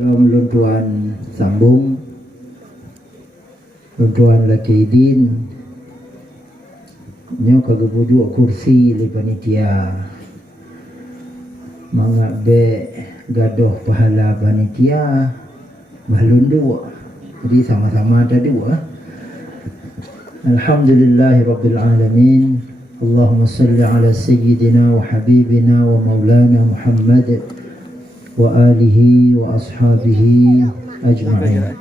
Belum tuan sambung tuan Lakidin nyo kagak duduk kursi li panitia mangak be gadoh pahala panitia balun dua, jadi sama-sama ada dua. Alhamdulillahi Rabbil Alamin. Allahumma salli ala sayyidina wa habibina wa maulana Muhammad wa alihi wa ashabihi ajma'in.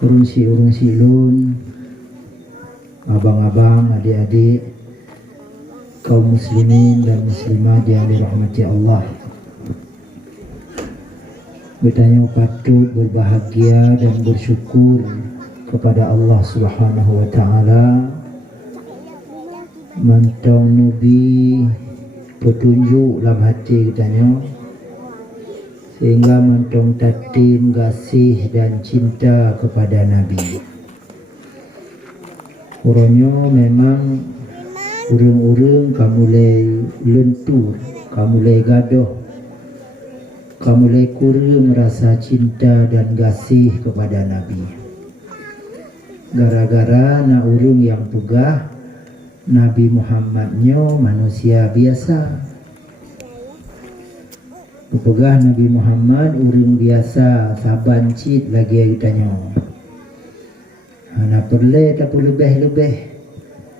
Urungsi lun, abang-abang, adik-adik, kaum muslimin dan muslimat yang dirahmati Allah. Bertanya patut berbahagia dan bersyukur kepada Allah Subhanahu wa taala mantong nabi petunjuk dalam hati katanya sehingga mantong tatim kasih dan cinta kepada Nabi. Orangnya memang urung-urung kamu le lentur, kamu le gadoh, kamu le kurang rasa cinta dan kasih kepada Nabi. Gara-gara na urung yang pegah Nabi Muhammadnya manusia biasa. Pegah Nabi Muhammad urung biasa saban cit lagi ditanya. Hana perle tak lebih-lebih.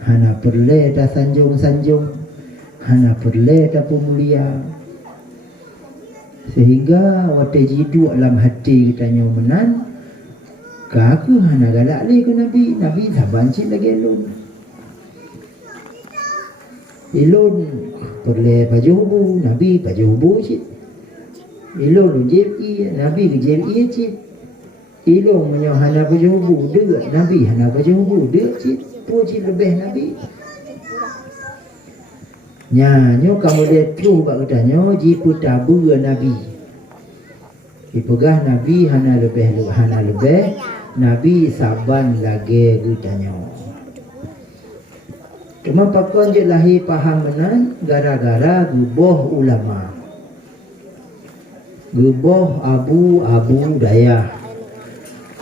Hana perle tak sanjung-sanjung. Hana perle tak mulia. Sehingga waktu jidu dalam hati ditanya menan, kaku hana galak le ke Nabi. Nabi saban cit lagi elun. Elun perle baju hubu, Nabi baju hubu cit. Ilong JPI, Nabi ke JPI cik. Ilong menyo hana berjubu dek, Nabi hana berjubu dek cik. Pu cik lebih Nabi. Nyo kamu lihat tu bak katanya jipu tabu Nabi. Dipegah Nabi hana lebih, Nabi saban lagi katanya. Cuma pakon je lahir paham menan gara-gara guboh ulama. Guboh Abu Dayah,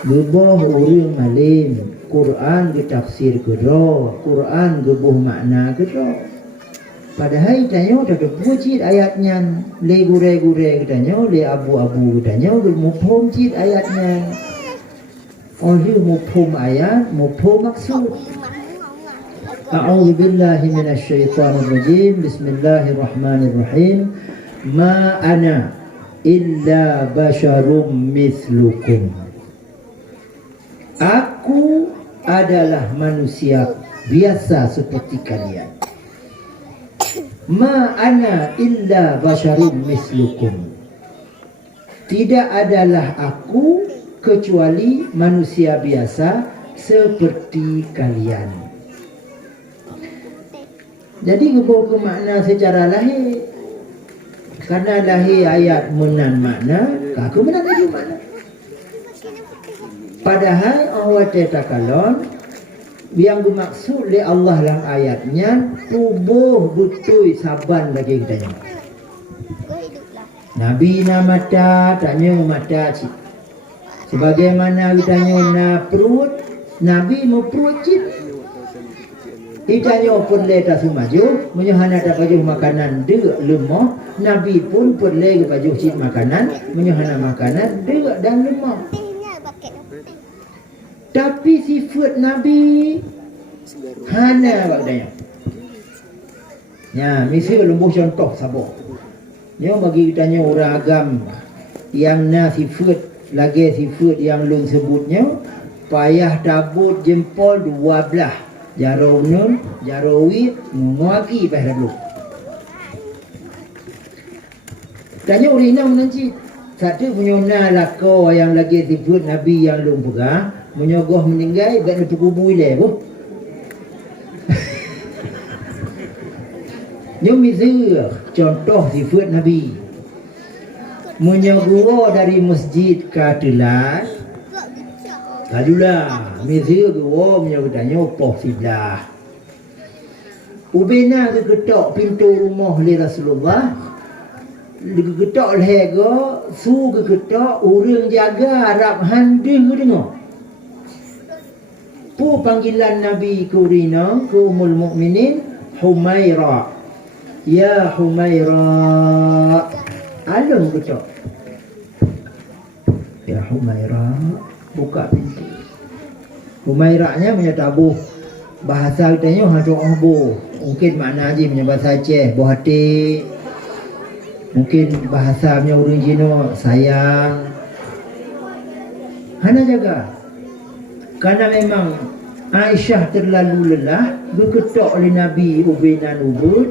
guboh urang alim, Quran ke tafsir kedro, Quran guboh makna kedro. Padahal tanya tak ada pucit ayatnya, le gure-gure katanya, le abu-abu katanya, mufhum cit ayatnya. Oleh mufhum ayat, mufhum maksud. A'udzu billahi minasy syaithanir rajim. Bismillahirrahmanirrahim. Ma ana illa basyarum mislukum. Aku adalah manusia biasa seperti kalian. Ma ana illa basyarum mislukum. Tidak adalah aku kecuali manusia biasa seperti kalian. Jadi ke makna secara lahir. Karena lahir ayat menan makna, kaku menan lagi makna. Padahal Allah tetakalon yang bermaksud oleh Allah dalam ayatnya tubuh betul saban lagi katanya. Nabi na mata tanya mata cik. Sebagaimana katanya na perut, Nabi mau perut cik. Itanya pun le tak sumaju, menyahana tak baju makanan dek lemah. Nabi pun le baju cik makanan, menyahana makanan dek dan lemah. Tapi sifat Nabi hana bagdanya. Ya, mesti lembuh contoh sabar. Nyo bagi ditanya orang agam yang na sifat lagi sifat yang lun sebutnya payah tabut jempol dua belah. Jaronun, jarowi, menguaki payah dulu. Tanya urina menanci. Satu menyona lako yang lagi sifat Nabi yang lun pegang. Menyogoh meninggal, gak ada kubu ilai pun. Ini misal contoh sifat Nabi. Menyogoh dari masjid ke telas. Kadulah, misal gua menyogohnya poh sebelah. Ubena ke ketok pintu rumah li Rasulullah. getok lego su getok urang jaga Arab handeng dengar. Pu panggilan Nabi kurina ke Ummul Mukminin Humaira. Ya Humaira. Alung getok. Ya Humaira, buka pintu. Humairanya punya tabuh. Bahasa kita ni hadu ahbu. Mungkin makna haji punya bahasa Aceh, buah hati. Mungkin bahasa punya orang Cina sayang. Hana jaga. Karena memang Aisyah terlalu lelah, berketok oleh Nabi ubinan ubud,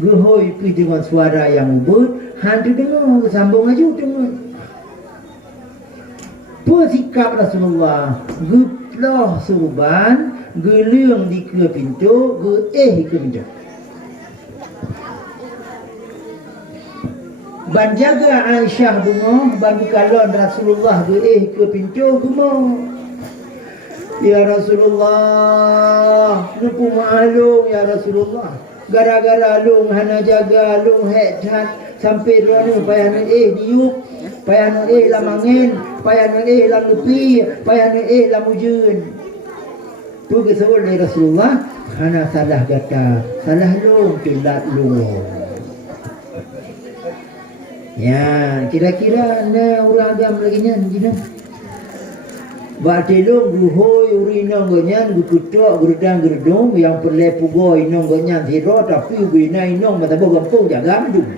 gehoi pergi dengan suara yang ubud, hantu dengar, sambung aja dengar. Sikap Rasulullah, geploh surban, gelung di ke pintu, ke pintu. Ban jaga Aisyah bunga, ban kalon Rasulullah ke pintu, bunga. Ya Rasulullah, nupu ma'alung ya Rasulullah. Gara-gara lung hana jaga lung head sampai ruanu payah diuk, payah lamangin, payah lam lepi, payah lam ujun. Tu kesebut dari Rasulullah, hana salah kata, salah lung, kilat lung. Ya, kira-kira anda orang agam lagi nyan, jinah. Batilung guhoi urina gonyan gukutok gurdang gerdung yang perlepu go inong gonyan hiro tapi ubina inong mata bo gampung jaga mendung.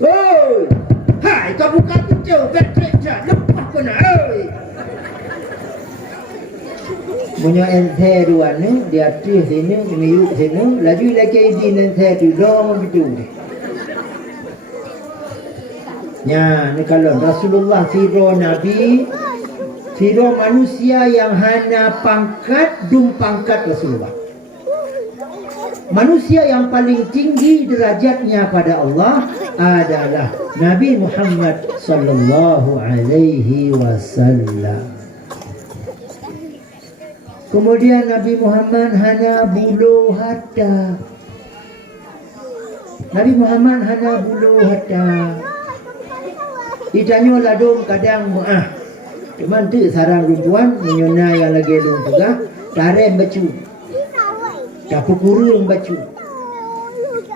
Oi, hai kau buka pintu Patrick lepas kena oi. Punya ente dua ni di atas sini meyuk sini laju lagi di ente tu dong betul. Ya, ni kalau Rasulullah siro Nabi, siro manusia yang hanya pangkat dum pangkat Rasulullah. Manusia yang paling tinggi derajatnya pada Allah adalah Nabi Muhammad sallallahu alaihi wasallam. Kemudian Nabi Muhammad hanya bulu hatta. Nabi Muhammad hanya bulu hatta. Ditanya ladung kadang mu'ah. Cuman tu sarang perempuan menyona yang lagi lung pegah tarem bacu. Tapi kurung bacu.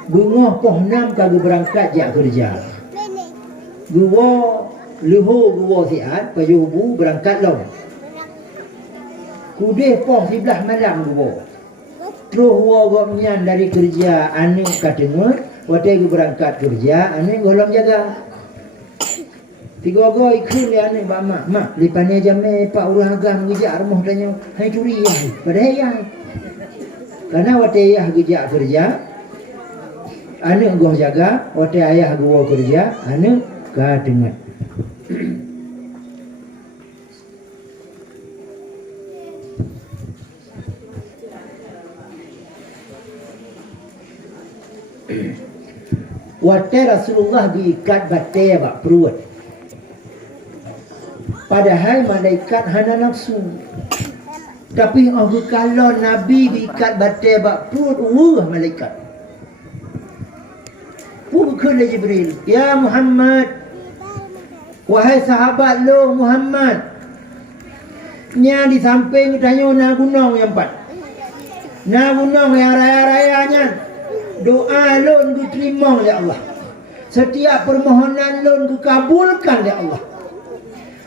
Bungoh poh 6 kagak berangkat jak kerja. Gua leho gua siat pajubu berangkat long. Kudeh poh 11 malam gua. Terus gua menyan dari kerja ane kadengar, waktu berangkat kerja ane golong jaga. Tiga goi ikut dia ni mak lipane jame pak urang agam gejak rumah tanya hai curi ya pada yang karena waktu ayah gejak kerja anak gua jaga waktu ayah gua kerja anak ka dengar. Waktu Rasulullah diikat batai bak perut. Padahal malaikat hana nafsu. Tapi kalau Nabi diikat batai bak perut, malaikat. Bukan Jibril. Ya Muhammad. Wahai sahabat lo Muhammad. Nya di samping tanya na gunung yang 4. Na gunung yang raya-rayanya. Doa lo diterima oleh Allah. Setiap permohonan lo dikabulkan oleh Allah.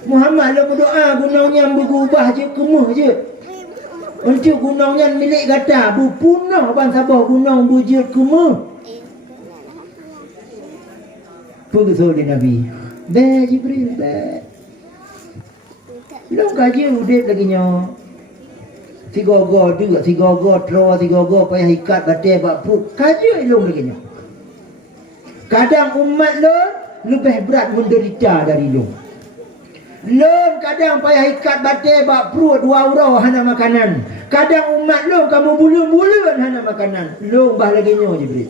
Muhammad lo berdoa gunungnya berubah je kemuh je. Untuk gunungnya milik kata berpunah bangsa bawah gunung bujur kemuh. Pergi di Nabi. Be Jibril be. Lo kaji udah lagi nyo. Tiga go tro payah ikat batai bak perut. Kaji lo lagi nyo. Kadang umat lo lebih berat menderita dari lo. Lo kadang payah ikat batai bak perut 2 urau hana makanan. Kadang umat lo kamu bulu-buluan hana makanan. Lo bah lagi nyo Jibril.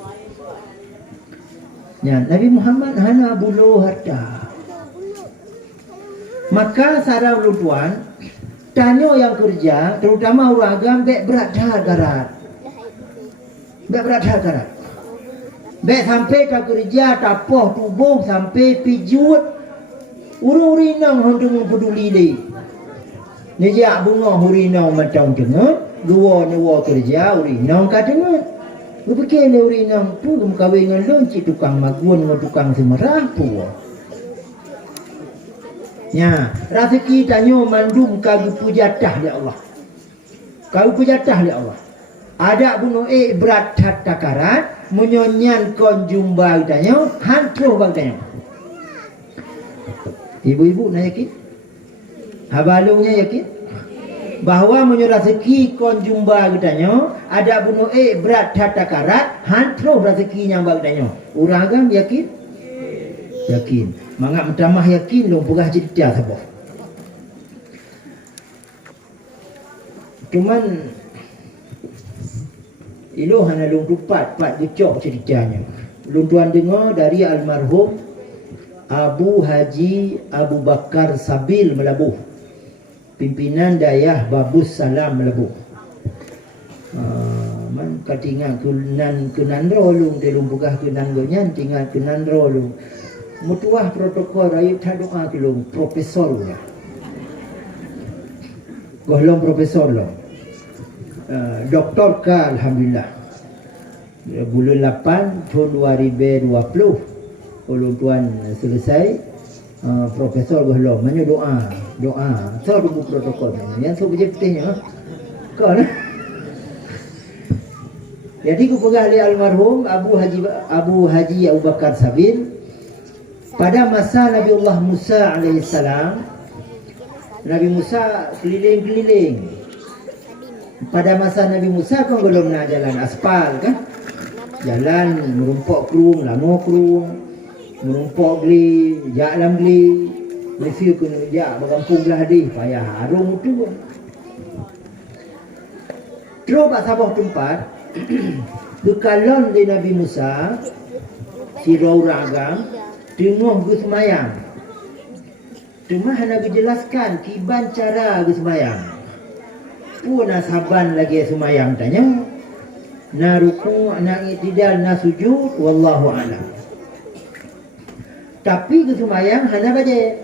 Ya, Nabi Muhammad hana bulu harta. Maka sarang perempuan tanya yang kerja, terutama orang agam bek berat darat. Bek berat darat. Baik sampai tak kerja, tak poh tubuh sampai pijut. Uru-urinang hendak peduli dia. Nijak bunga urinang macam tengah. Dua nyawa kerja urinang kat tengah. Berpikir le urinang tu kawin dengan loncik tukang magun dengan tukang semerah tu. Ya, rezeki tanya mandum kau pujatah di Allah. Kau pujatah di Allah. Ada bunuh berat takarat menyonyan kon jumba tanya hantuh bang tanya. Ibu-ibu nak yakin? Abalungnya yakin? Bahawa menyuruh rezeki kon jumba katanya ada bunuh berat takarat hantuh rezeki yang bang tanya. Orang agam yakin? Yakin. Mangak mentamah yakin long pegah cerita sabah. Cuman ilo hana long tupat gecok ceritanya. Long tuan dengar dari almarhum Abu Haji Abu Bakar Sabil Melabuh, pimpinan Dayah Babus Salam Melabuh. Man katingan kenan rolung telung pegah kenan gonyan tinggal kenan rolung. Mutuah protokol rakyat tak doa kelong profesornya. Gohlong profesor lo. Doktor ka alhamdulillah. Bulan 8 tahun 2020 ulun tuan selesai profesor gohlong menyo doa so buku protokol yang so beje petihnya kan. Jadi ku pegah li almarhum Abu Haji Abu Bakar Sabil. Pada masa Nabi Allah Musa alaihissalam, Nabi Musa keliling-keliling. Pada masa Nabi Musa kan belum nak jalan aspal kan? Jalan merumpok kerung, lama kerung, merumpok geli, jak dalam geli. Mesti kena jak berkampung belah di, payah harum tu. Terus kat sabah tempat, bekalon di Nabi Musa, si Rauragam, tengah bersemayang. Cuma nak dijelaskan kiban cara bersemayang. Pun saban lagi semayang tanya. Na ruku, na i'tidal, na sujud, wallahu a'lam. Tapi bersemayang hana baje.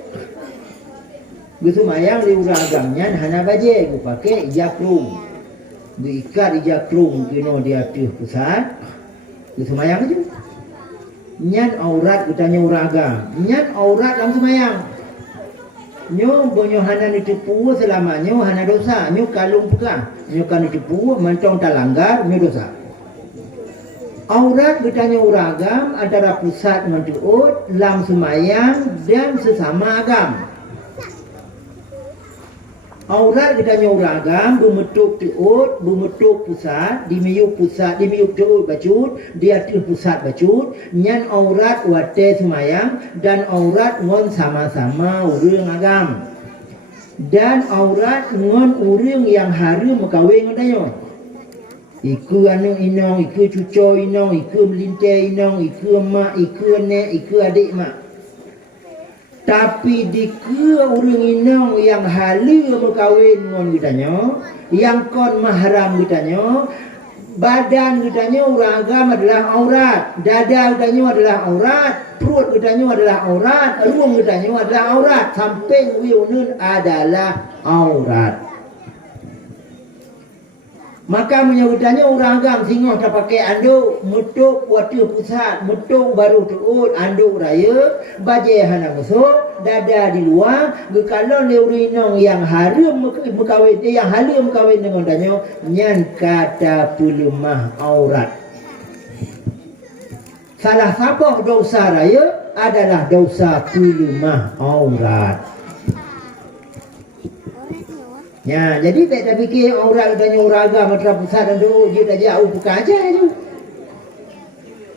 Bersemayang li uragamnya hana baje. Gu pakai ijakrung. Diikat ijakrung kena di atas pusat. Bersemayang aja. Nyan aurat utanya uraga. Nyan aurat dalam semayang. Nyo bonyo hana ditipu selamanya hana dosa. Nyo kalung pegang. Nyo kan ditipu mantong tak langgar nyo dosa. Aurat utanya uragam antara pusat mentuut, lam semayang dan sesama agam. Aurat katanya uragam bermetuk tuut, bermetuk pusat, dimiyuk tuut bacut, di atas pusat bacut, nyan aurat wate semayang dan aurat ngon sama-sama urang agam. Dan aurat ngon urang yang harum kawin katanya. Iku anu inong, iku cucu inong, iku melintai inong, iku mak, iku nek, iku adik mak. Tapi dikira orang inong yang halu berkahwin dengan kitanya, yang kon mahram kitanya, badan kitanya orang agam adalah aurat, dada kitanya adalah aurat, perut kitanya adalah aurat, ruang kitanya adalah aurat, samping wiunun adalah aurat. Maka menyebutnya orang agam singoh tak pakai anduk, mutuk waktu pusat, mutuk baru tuut, anduk raya, bajai hana masuk, dada di luar, gekalon leurinong yang harum berkahwin, yang harum berkahwin dengan danyo, nyan kata pelemah aurat. Salah sabah dosa raya adalah dosa pelemah aurat. Ya, jadi tak fikir orang tanya orang agama matra pusat dan tu dia dah jauh bukan aja tu.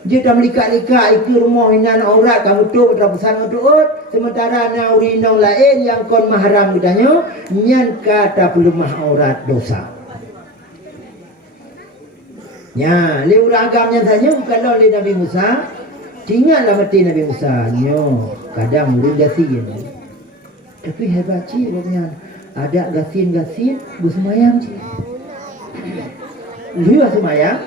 Dia dah melikat-likat ikut rumah inan aurat kamu tu matra pusat tu sementara na urinong lain yang kon mahram ditanya nyan kata pelemah aurat dosa. Ya, le orang agamanya tanya bukan lawan le Nabi Musa. Ingatlah mati Nabi Musa. Nyo, kadang murid gasin. Tapi hebat cik rupanya. Ada gasin-gasin bersemayang cik. Lihat semayang.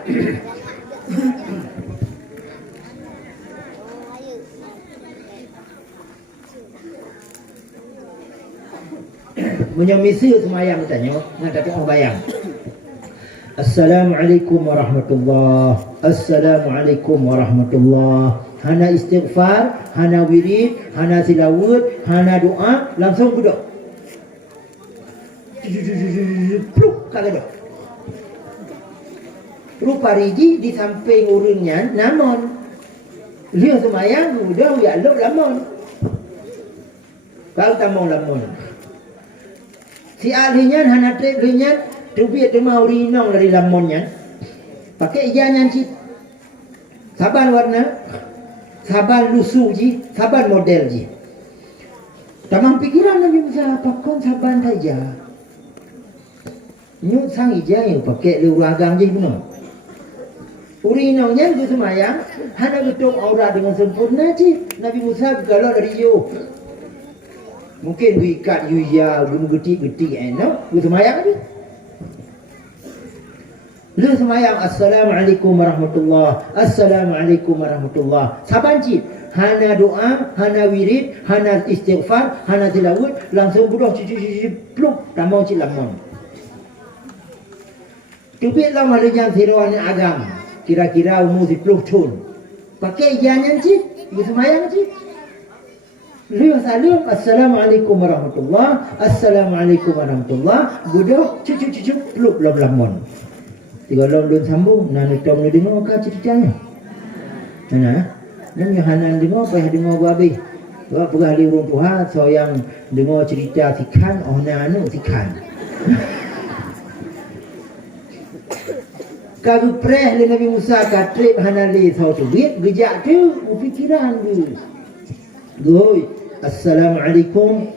Menyemisi semayang tanya, nak tapi orang bayang. Assalamualaikum warahmatullahi. Assalamualaikum warahmatullahi. Hana istighfar, hana wirid, hana tilawat, hana doa, langsung duduk. Pluk kata dah. Rupa riji di samping urungnya namun dia semayang udah ya lo lamun. Kau tamong lamun. Si ahlinya hana trip linya tubi tu mau rinong dari lamunnya. Pakai ijangan cik. Saban warna, saban lusu ji, saban model ji. Tamang pikiran Nabi Musa pakon saban saja. Nyut sang ija yang pakai lu ragang je guna. Urinongnya itu semayang, hana betul aura dengan sempurna je. Nabi Musa kalau dari you. Mungkin ikat you ya, getik-getik enak, you semayang tu. Lu semayang Assalamualaikum warahmatullahi. Assalamualaikum warahmatullahi. Saban cik. Hana doa, hana wirid, hana istighfar, hana tilawat, langsung budak pluk tamau cik lamon. Tubik lah malu yang sirawan agam. Kira-kira umur 10 tahun. Pakai ijangan cik, you semayang cik. Lu salam Assalamualaikum warahmatullahi. Assalamualaikum warahmatullahi. Budak cucuk pluk lamon. Tiga lon sambung, nana tom ni dengar kah ceritanya? Nana, nana Hanan dengar, payah dengar babi. Gua pernah di rumah Tuhan, so yang dengar cerita sikan, oh nana sikan. Kalau preh le Nabi Musa katrip Hanan li so tu bit, gejak tu, fikiran tu. Goi, Assalamualaikum,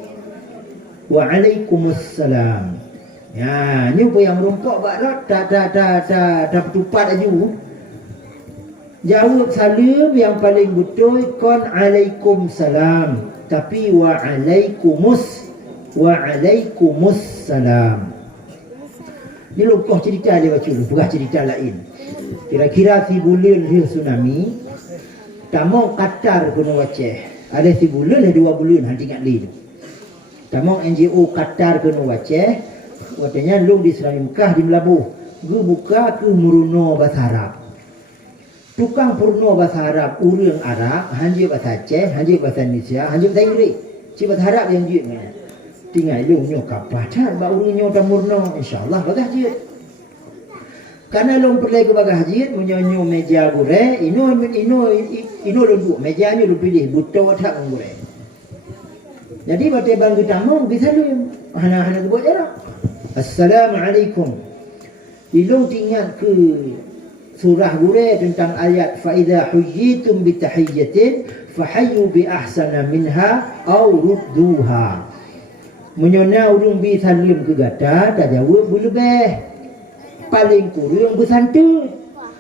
Waalaikumsalam. Ya, ni pun yang merompak barat tak bertupat aju. Jawab salam yang paling betul kon Waalaikumsalam, tapi Waalaikumsalam. Ni lukoh cerita dia baca dulu, bukan cerita lain. Kira-kira si bulan dia tsunami, tamu Qatar kena baca. Ada si bulan, ada 2 bulan hang ingat li. Tamu NGO Qatar kena baca. Katanya lu di Sri Mekah di Melabuh. Gue buka ke Muruno bahasa Arab. Tukang Purno bahasa Arab, urang Arab, hanjir bahasa Aceh, hanjir bahasa Indonesia, hanjir bahasa Inggeris. Cik bahasa Arab yang dia ni. Tinggal lu nyo kapacan ba urang nyo ta Murno, insya-Allah bagah je. Karena lu pergi ke bagah je, menyo meja gure, ino lu duk meja ni lu pilih buto tak gure. Jadi bate bang kita mau bisa lu hana buat jarak. Assalamualaikum. Dilung ingat ke surah gure tentang ayat fa idza huyyitum bi tahiyyatin fahayyu bi ahsana minha aw rudduha. Menyona urung bi salim ke gata tak jawab lebih. Paling kurang bersantut.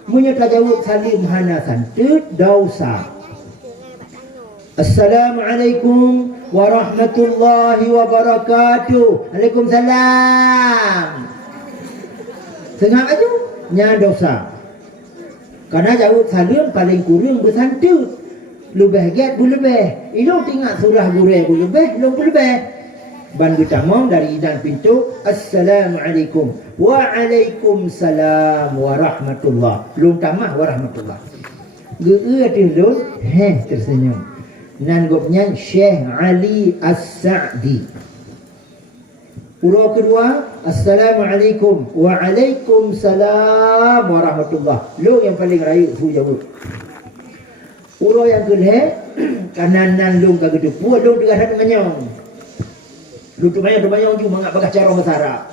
Menyo tak jawab salim hana santut dosa. Assalamualaikum warahmatullahi wabarakatuh. Waalaikumsalam. Senang aja nya dosa. Karena jawab salam paling kurang bersantut. Lebih get bu lebih. Ilo tinggal surah gure bu lebih, lo bu lebih. Ban utamong dari dan pintu Assalamualaikum Waalaikumsalam warahmatullah. Lu tamah warahmatullah. Geu tu tersenyum. Nan gopnya Syekh Ali As-Sa'di. Urau kedua, Assalamualaikum Waalaikumsalam warahmatullah. Lu yang paling rayu fu jawab. Urau yang kedua, kanan lu kagak pu, lu dekat dengan lu tu banyak juga mangak bagah cara bahasa Arab.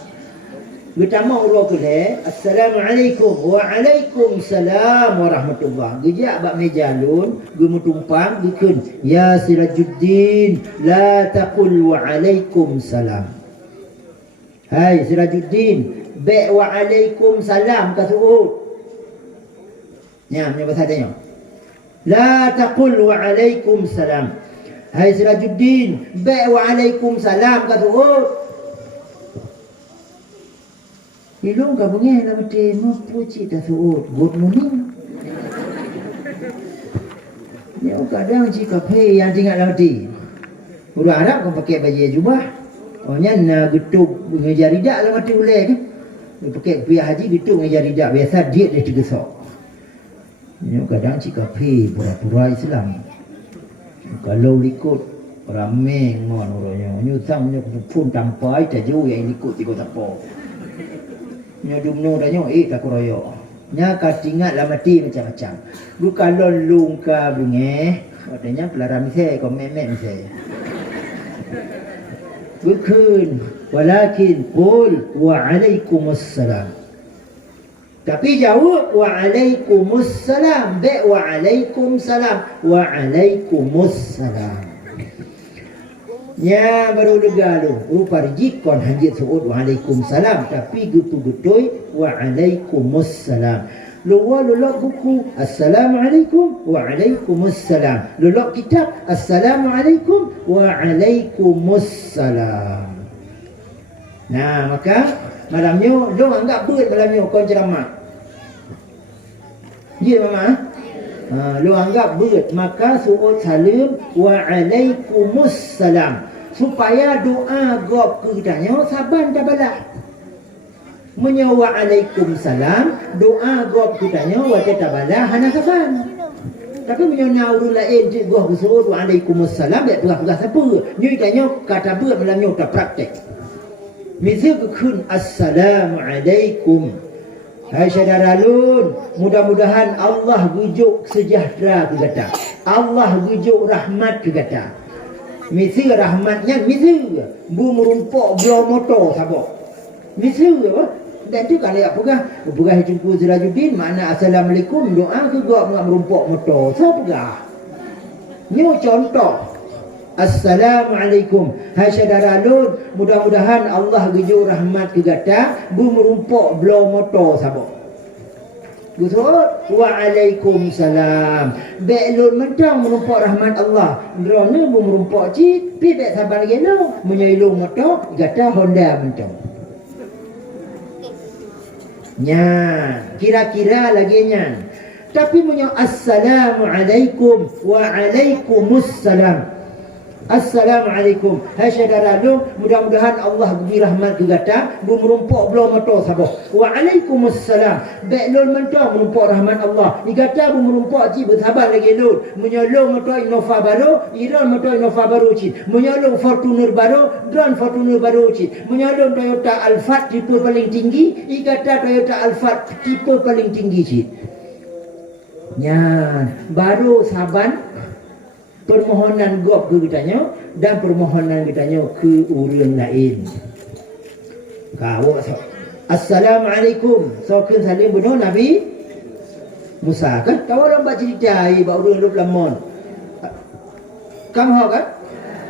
Pertama urau kedua, Assalamualaikum Waalaikumsalam warahmatullah. Gejak bak meja lun, gue mutumpang dikun. Ya Sirajuddin, la taqul Waalaikumsalam. Hai Sirajuddin, be Waalaikumsalam ka suut. Nya bahasa dia. La taqul Waalaikumsalam. Hai Sirajuddin, be Waalaikumsalam ka suut. Ilung ka bungi na mati mo puci ta suut. Good morning. Ni kadang jika pay yang tinggal mati. Urang Arab kau pakai baju jubah. Ohnya na getuk mengejar ridak lah mati ulai kan. Pakai pihak haji getuk mengejar ridak biasa dia 3 sok. Ni kadang cik kafe pura-pura Islam. Kalau ikut ramai ngon orangnya. Ni sang punya pun tanpa ai tak jauh yang ikut tiga tapo. Nya dumno dah tak kuroyo. Nya katingat lah mati macam-macam. Lu kalau lung ka bunge, katanya pelarang misai kau memek misai. Bukan, walakin qul wa alaikumussalam. Tapi jawab wa alaikumussalam, ba wa alaikumsalam, wa alaikumussalam. Nya baru lega lu, rupa rijikon hanjit suud wa alaikumussalam, tapi gitu-gitoi wa alaikumussalam. Luwa lulak buku Assalamualaikum Waalaikumsalam. Lulak kitab Assalamualaikum Waalaikumsalam. Nah maka malamnya dong anggap berat malamnya kau ceramah. Ya mama. Lu anggap berat maka suut salim Waalaikumsalam supaya doa gob ke kitanya saban dah balak. Menyawa Waalaikumsalam doa gob kitanya wa tatabala hana saban. Tapi menyona urut lain je goh bersuruh Waalaikumsalam dak perah siapa. Nyu tanya kata ber malamnya tak praktek. Misal kun assalamualaikum. Hai saudara-lun, mudah-mudahan Allah gujuk sejahtera ke kata. Allah gujuk rahmat ke kata. Misal rahmatnya misal bu merumpok blow motor sabok. Misal apa? Dan tu kalau apa kah? Pegah jumpa Sirajuddin makna assalamualaikum doa ke gak merumpok motor. So pegah. Ni contoh. Assalamualaikum. Hai saudara-lun, mudah-mudahan Allah gejuk rahmat ke gata bu merumpok blow motor sabok. Gusut Waalaikumsalam. Be'lun mentang merumpok rahmat Allah. Drone bu merumpok cik, pi bek sabar lagi no. Menyailung motor gata Honda mentang. Nya, kira-kira lagi nya. Tapi punya assalamualaikum Waalaikumsalam. Assalamualaikum. Hai saudara-lu, mudah-mudahan Allah beri rahmat ke gata, bu merumpok blow motor sabah. Waalaikumsalam. Be'lul mentang merumpok rahmat Allah. Ni gata bu merumpok cik bersabar lagi lul. Menyolong motor Innova baru, Iran motor Innova baru cik. Menyolong Fortuner baru, drone Fortuner baru cik. Menyolong Toyota Alphard tipe paling tinggi, i gata Toyota Alphard tipe paling tinggi cik. Nya, baru saban permohonan gob ke kitanya dan permohonan kitanya ke orang lain. Kau Assalamualaikum. So kun salim bunuh Nabi Musa kan? Kau orang baca cerita bawa orang duduk lamon. Kamu kan?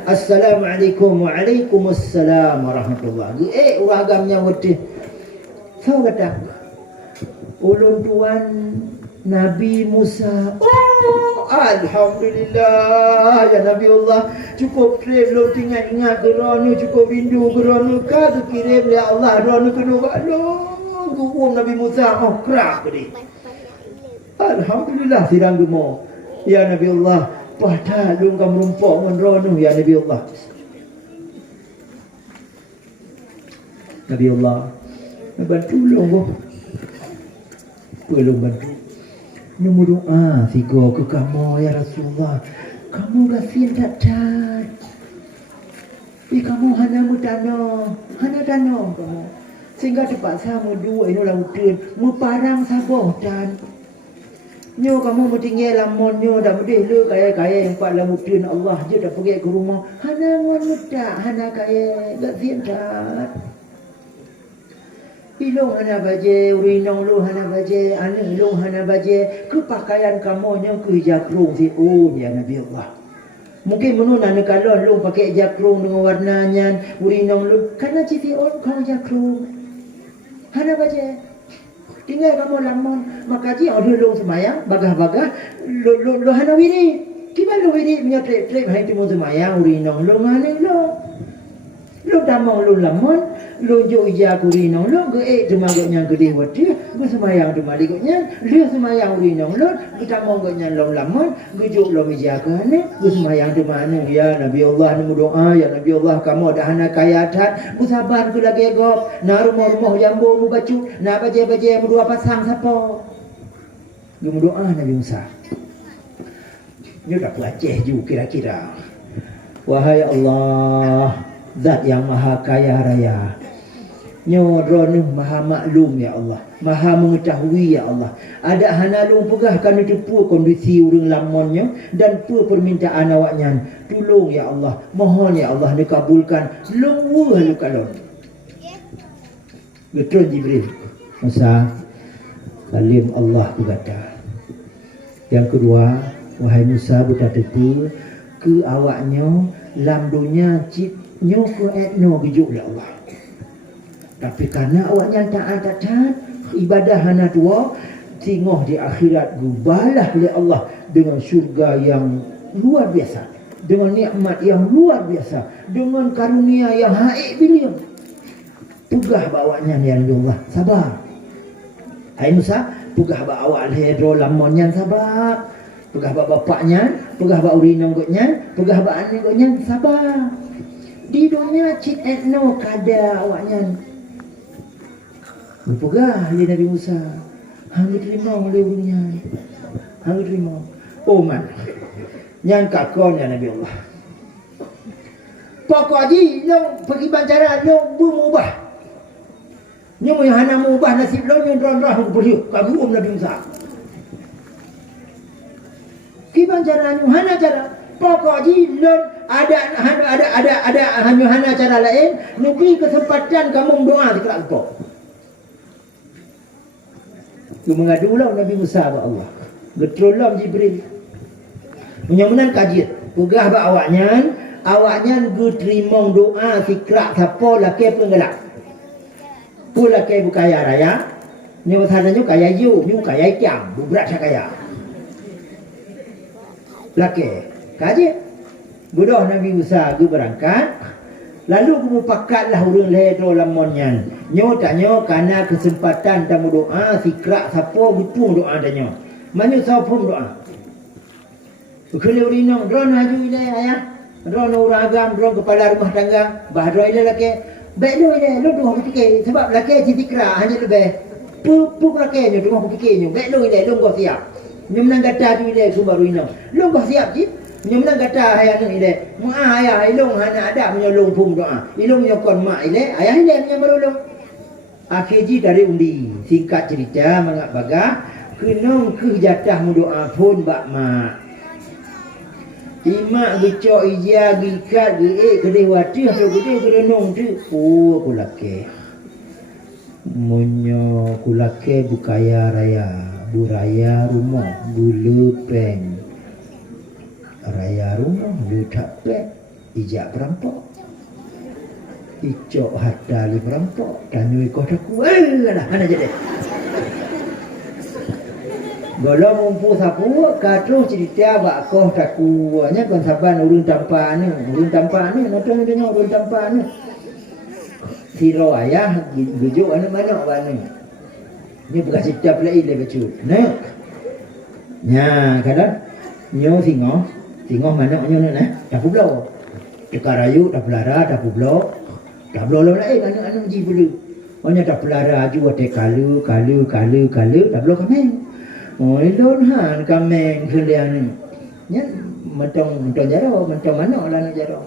Assalamualaikum Waalaikumsalam warahmatullahi. Orang agamanya ngerti. So kata ulun tuan Nabi Musa. Oh, alhamdulillah ya Nabi Allah. Cukup kirim lo tinggal ingat geronu, cukup rindu geronu ka tu kirim ya Allah geronu kedua lo. Guum Nabi Musa oh kerak tadi. Alhamdulillah sidang gemo. Ya Nabi Allah, pada lu kam rumpok menronu ya Nabi Allah. Nabi Allah, bantu lo. Belum bantu. Nombor doa figo ke kamu ya Rasulullah. Kamu gafin tak cat. Kamu hana mutano, hana tano kamu. Sehingga terpaksa mu dua ini lautan, mu parang saboh dan. Nyo kamu mu tinggal lamon nyo dah mudih le kaya-kaya yang pak lautan Allah je dah pergi ke rumah. Hana ngon muda, hana kaya gafin tak. Ilung hana baje, urinong lu hana baje, ane ilung hana baje. Kepakaian kamu yang ke jakrung si ya Nabi Allah. Mungkin menun ane kalon lu pakai jakrung dengan warnanya, urinong lu karena citi kau jakrung. Hana baje. Tinggal kamu lamon, maka ji ada lu semayang, bagah-bagah, lu hana wiri. Kiban lu wiri punya trip-trip hai timu semayang, urinong lu ngane lu. Lu damang lu lamon, lu jo ija kurinong lu ge temaganya gede wati, gue semayang tumaliknya, lu semayang urinong lu, kita mau ganya long lamon, gue jo long ija kane, gue semayang temane ya Nabi Allah nemu doa ya Nabi Allah kamu ada anak kayatan, gue sabar gue lagi gop, na rumah-rumah jambu mu bacu, na baje-baje mu dua pasang sapo. Gue mu doa Nabi Musa. Ini udah Aceh juga kira-kira. Wahai Allah, Zat yang maha kaya raya, Nyoronuh maha maklum ya Allah, maha mengetahui ya Allah. Ada hanalung pegah kan itu pu kondisi urang lamonnya dan pu permintaan awaknya. Tolong ya Allah, mohon ya Allah dikabulkan. Lungwu halu kalon. Betul Jibril. Musa kalim Allah berkata. Yang kedua, wahai Musa buta tetu ke awaknya lam dunia cip nyoko etno bijuk ya Allah. Tapi karena awaknya taat ibadah hana tua, tingoh di akhirat gubalah oleh Allah dengan syurga yang luar biasa, dengan nikmat yang luar biasa, dengan karunia yang haik bilion. Pugah bawanya ya Allah, sabar. Hai Musa, pugah bawa alhedro lamonnya sabar. Pugah bawa bapaknya, pugah bawa urinongnya, pugah bawa anegnya sabar. Di dunia cik etno kada awaknya. Berpegah oleh Nabi Musa. Hang diterima oleh dunia. Hang diterima. Oh man. Yang kakon ya Nabi Allah. Pokok ji, lo pergi bancara, lo berubah. Nyo yang hana mengubah nasib lo, nyo ron-ron pergi. Kami Nabi Musa. Ki bancara nyo hana cara. Pokok ji, lo ada hanya cara lain, lebih kesempatan kamu doa di kelak kau. Dia mengadu ulang Nabi Musa ba Allah. Getullam Jibril. Menyamunan kajian. Pegah ba awaknya gu terima doa fikrak siapa laki penggelak. Pu laki bukaya raya. Nyo thananya kaya yu kaya kiam, berat kaya. Laki kajian. Bodoh Nabi Musa gu berangkat. Lalu gu pakatlah urang ledo lamonnya. Nyo tanya karena kesempatan tamu doa fikrak siapa butuh doa tanya. Mana siapa doa? Kalau urinong drone haju ile ayah. Drone orang agam, drone kepala rumah tangga, bahadro ile laki. Baik do ile, lo doa fikir sebab laki fikra hanya lebih. Pu laki nyo doa fikirnya. Baik do ile, lo kau siap. Nyo menang kata ju ile ku baru ino. Lo kau siap ji? Nyo menang kata ayah ni ile. Mu ayah ilung hana ada menyolong pum doa. Ilung nyokon mak ile, ayah ile menyolong. Akhirnya dari undi singkat cerita mangak bagah kenong ke jatah doa pun bak mak imak gecok ija gikat ge kedewati atau gede kerenong tu aku laki munyo kulake bukaya raya buraya rumah bulu peng raya rumah bulu tapek ijak perampok icok harta li perampok tanui kau taku lah mana jadi golong umpu sapu katu cerita bak kau taku nya kon saban urun tampane nonton dia urun tampane siro ayah gujuk anu mana bani ni bukan cerita pula ile becu nah nya kadang nyo singo mana nyo nah tapu blo tekarayu tapu lara tapu blo dah belum lain anu ji bulu. Hanya dah pelara aju ate kalu dah belum kameng. Oh ilon han kameng kalian. Nya mentong jaro, mentong mana lah nak jaro.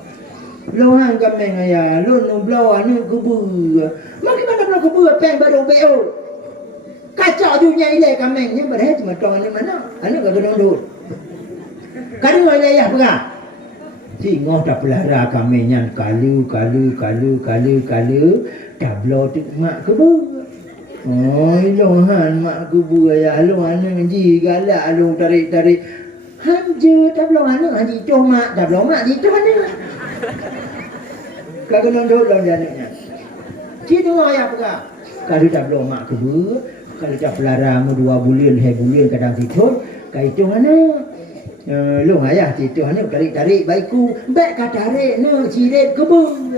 Lo han kameng aya, lo no blo anu kubu. Mak mana blo kubu peng baru beo. Kacau dunia ile kameng nya berhet mentong anu mana? Anu ka gedong dul. Kadu ile ya pegah. Singoh dah pelara kaminya kalu tablo tu mak kebu. Oh lohan mak kebu ya lo anu ji galak lo tarik hanje tablo anu haji tu mak tablo mak ji tu anu kagak nondol lo jananya ci tu ya apa kalau tablo mak kebu kalau dah pelara mu 2 bulan kadang tidur kai tu anu lu ayah situ hanya tarik baikku baik ka tarik no ciret kebun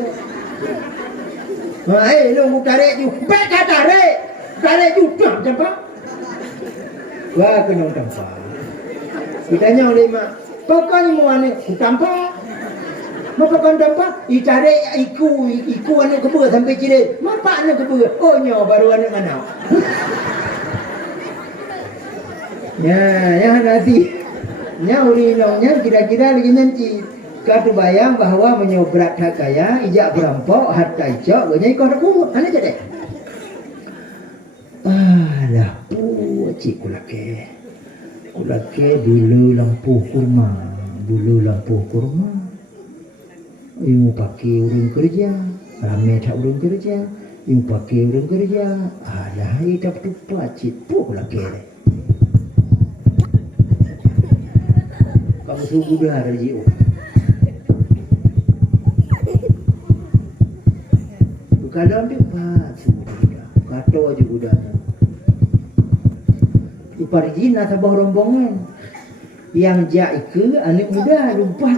Long tarik ju, baik tarik ju dah campak. Wah kena campak. Kitanya oleh mak, pokoknya mau ane campak. Mau pokoknya campak, tarik iku ane kebua sampai cire, mampak ane kebua. Oh nyo baru ane mana? Ya nanti. Nya uri nongnya kira-kira lagi nanti. Kau bayang bahawa menyobrak hak kaya, ijak berampok, harta ijak, ganya ikut aku, ane je deh. Alah, cik kulake dulu lampu kurma. Imu pakai urung kerja, ramai tak urung kerja, imu pakai urung kerja. Alah, tak tupa cik kulake deh. Kamu suku dah ada jiwa. Kalau ambil sudah, kata aja udahnya. Iparji nak tabah rombongan. Yang jak ke anak muda lupa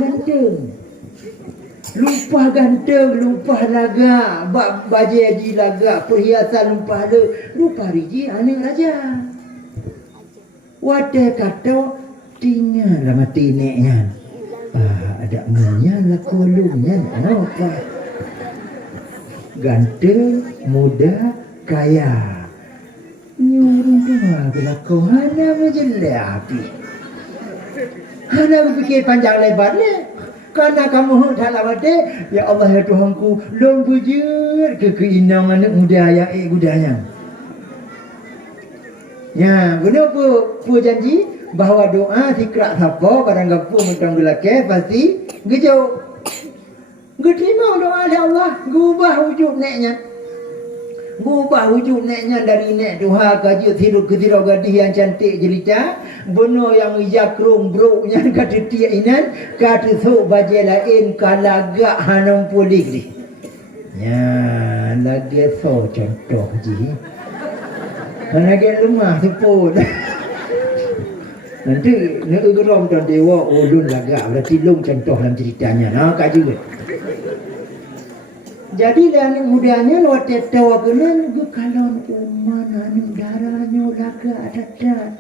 ganteng, lupa laga, baju haji laga, perhiasan lupa riji anak raja. Wadah kata tinggal lama tineknya. Ada menyala kolumnya apa? Ganteng, muda, kaya. Nyuruh doa bila kau hana menjelek api. Hana berfikir panjang lebar ni. Karena kamu tak lama deh. Ya Allah ya Tuhanku, long bujur ke keinang anak muda yang budaya. Ya, guna pu janji bahawa doa sikrak siapa barang gapu mentang gelake pasti gejau. Terima doa oleh Allah, gubah wujud neknya dari nek Tuhan kaji tidur ke tidur gadis yang cantik jelita, benar yang jakrung bro yang kata tiak inan, kata sok baju lain kalagak hanam polik ni. Ya, lagi so contoh je. Lagi lemah tu pun. Nanti nak geram tuan dewa ulun lagak berarti long contoh dalam ceritanya. Nah, kaji ke. Jadi anak mudanya lewat tawa kenan ke kalon uman anak darahnya laga ada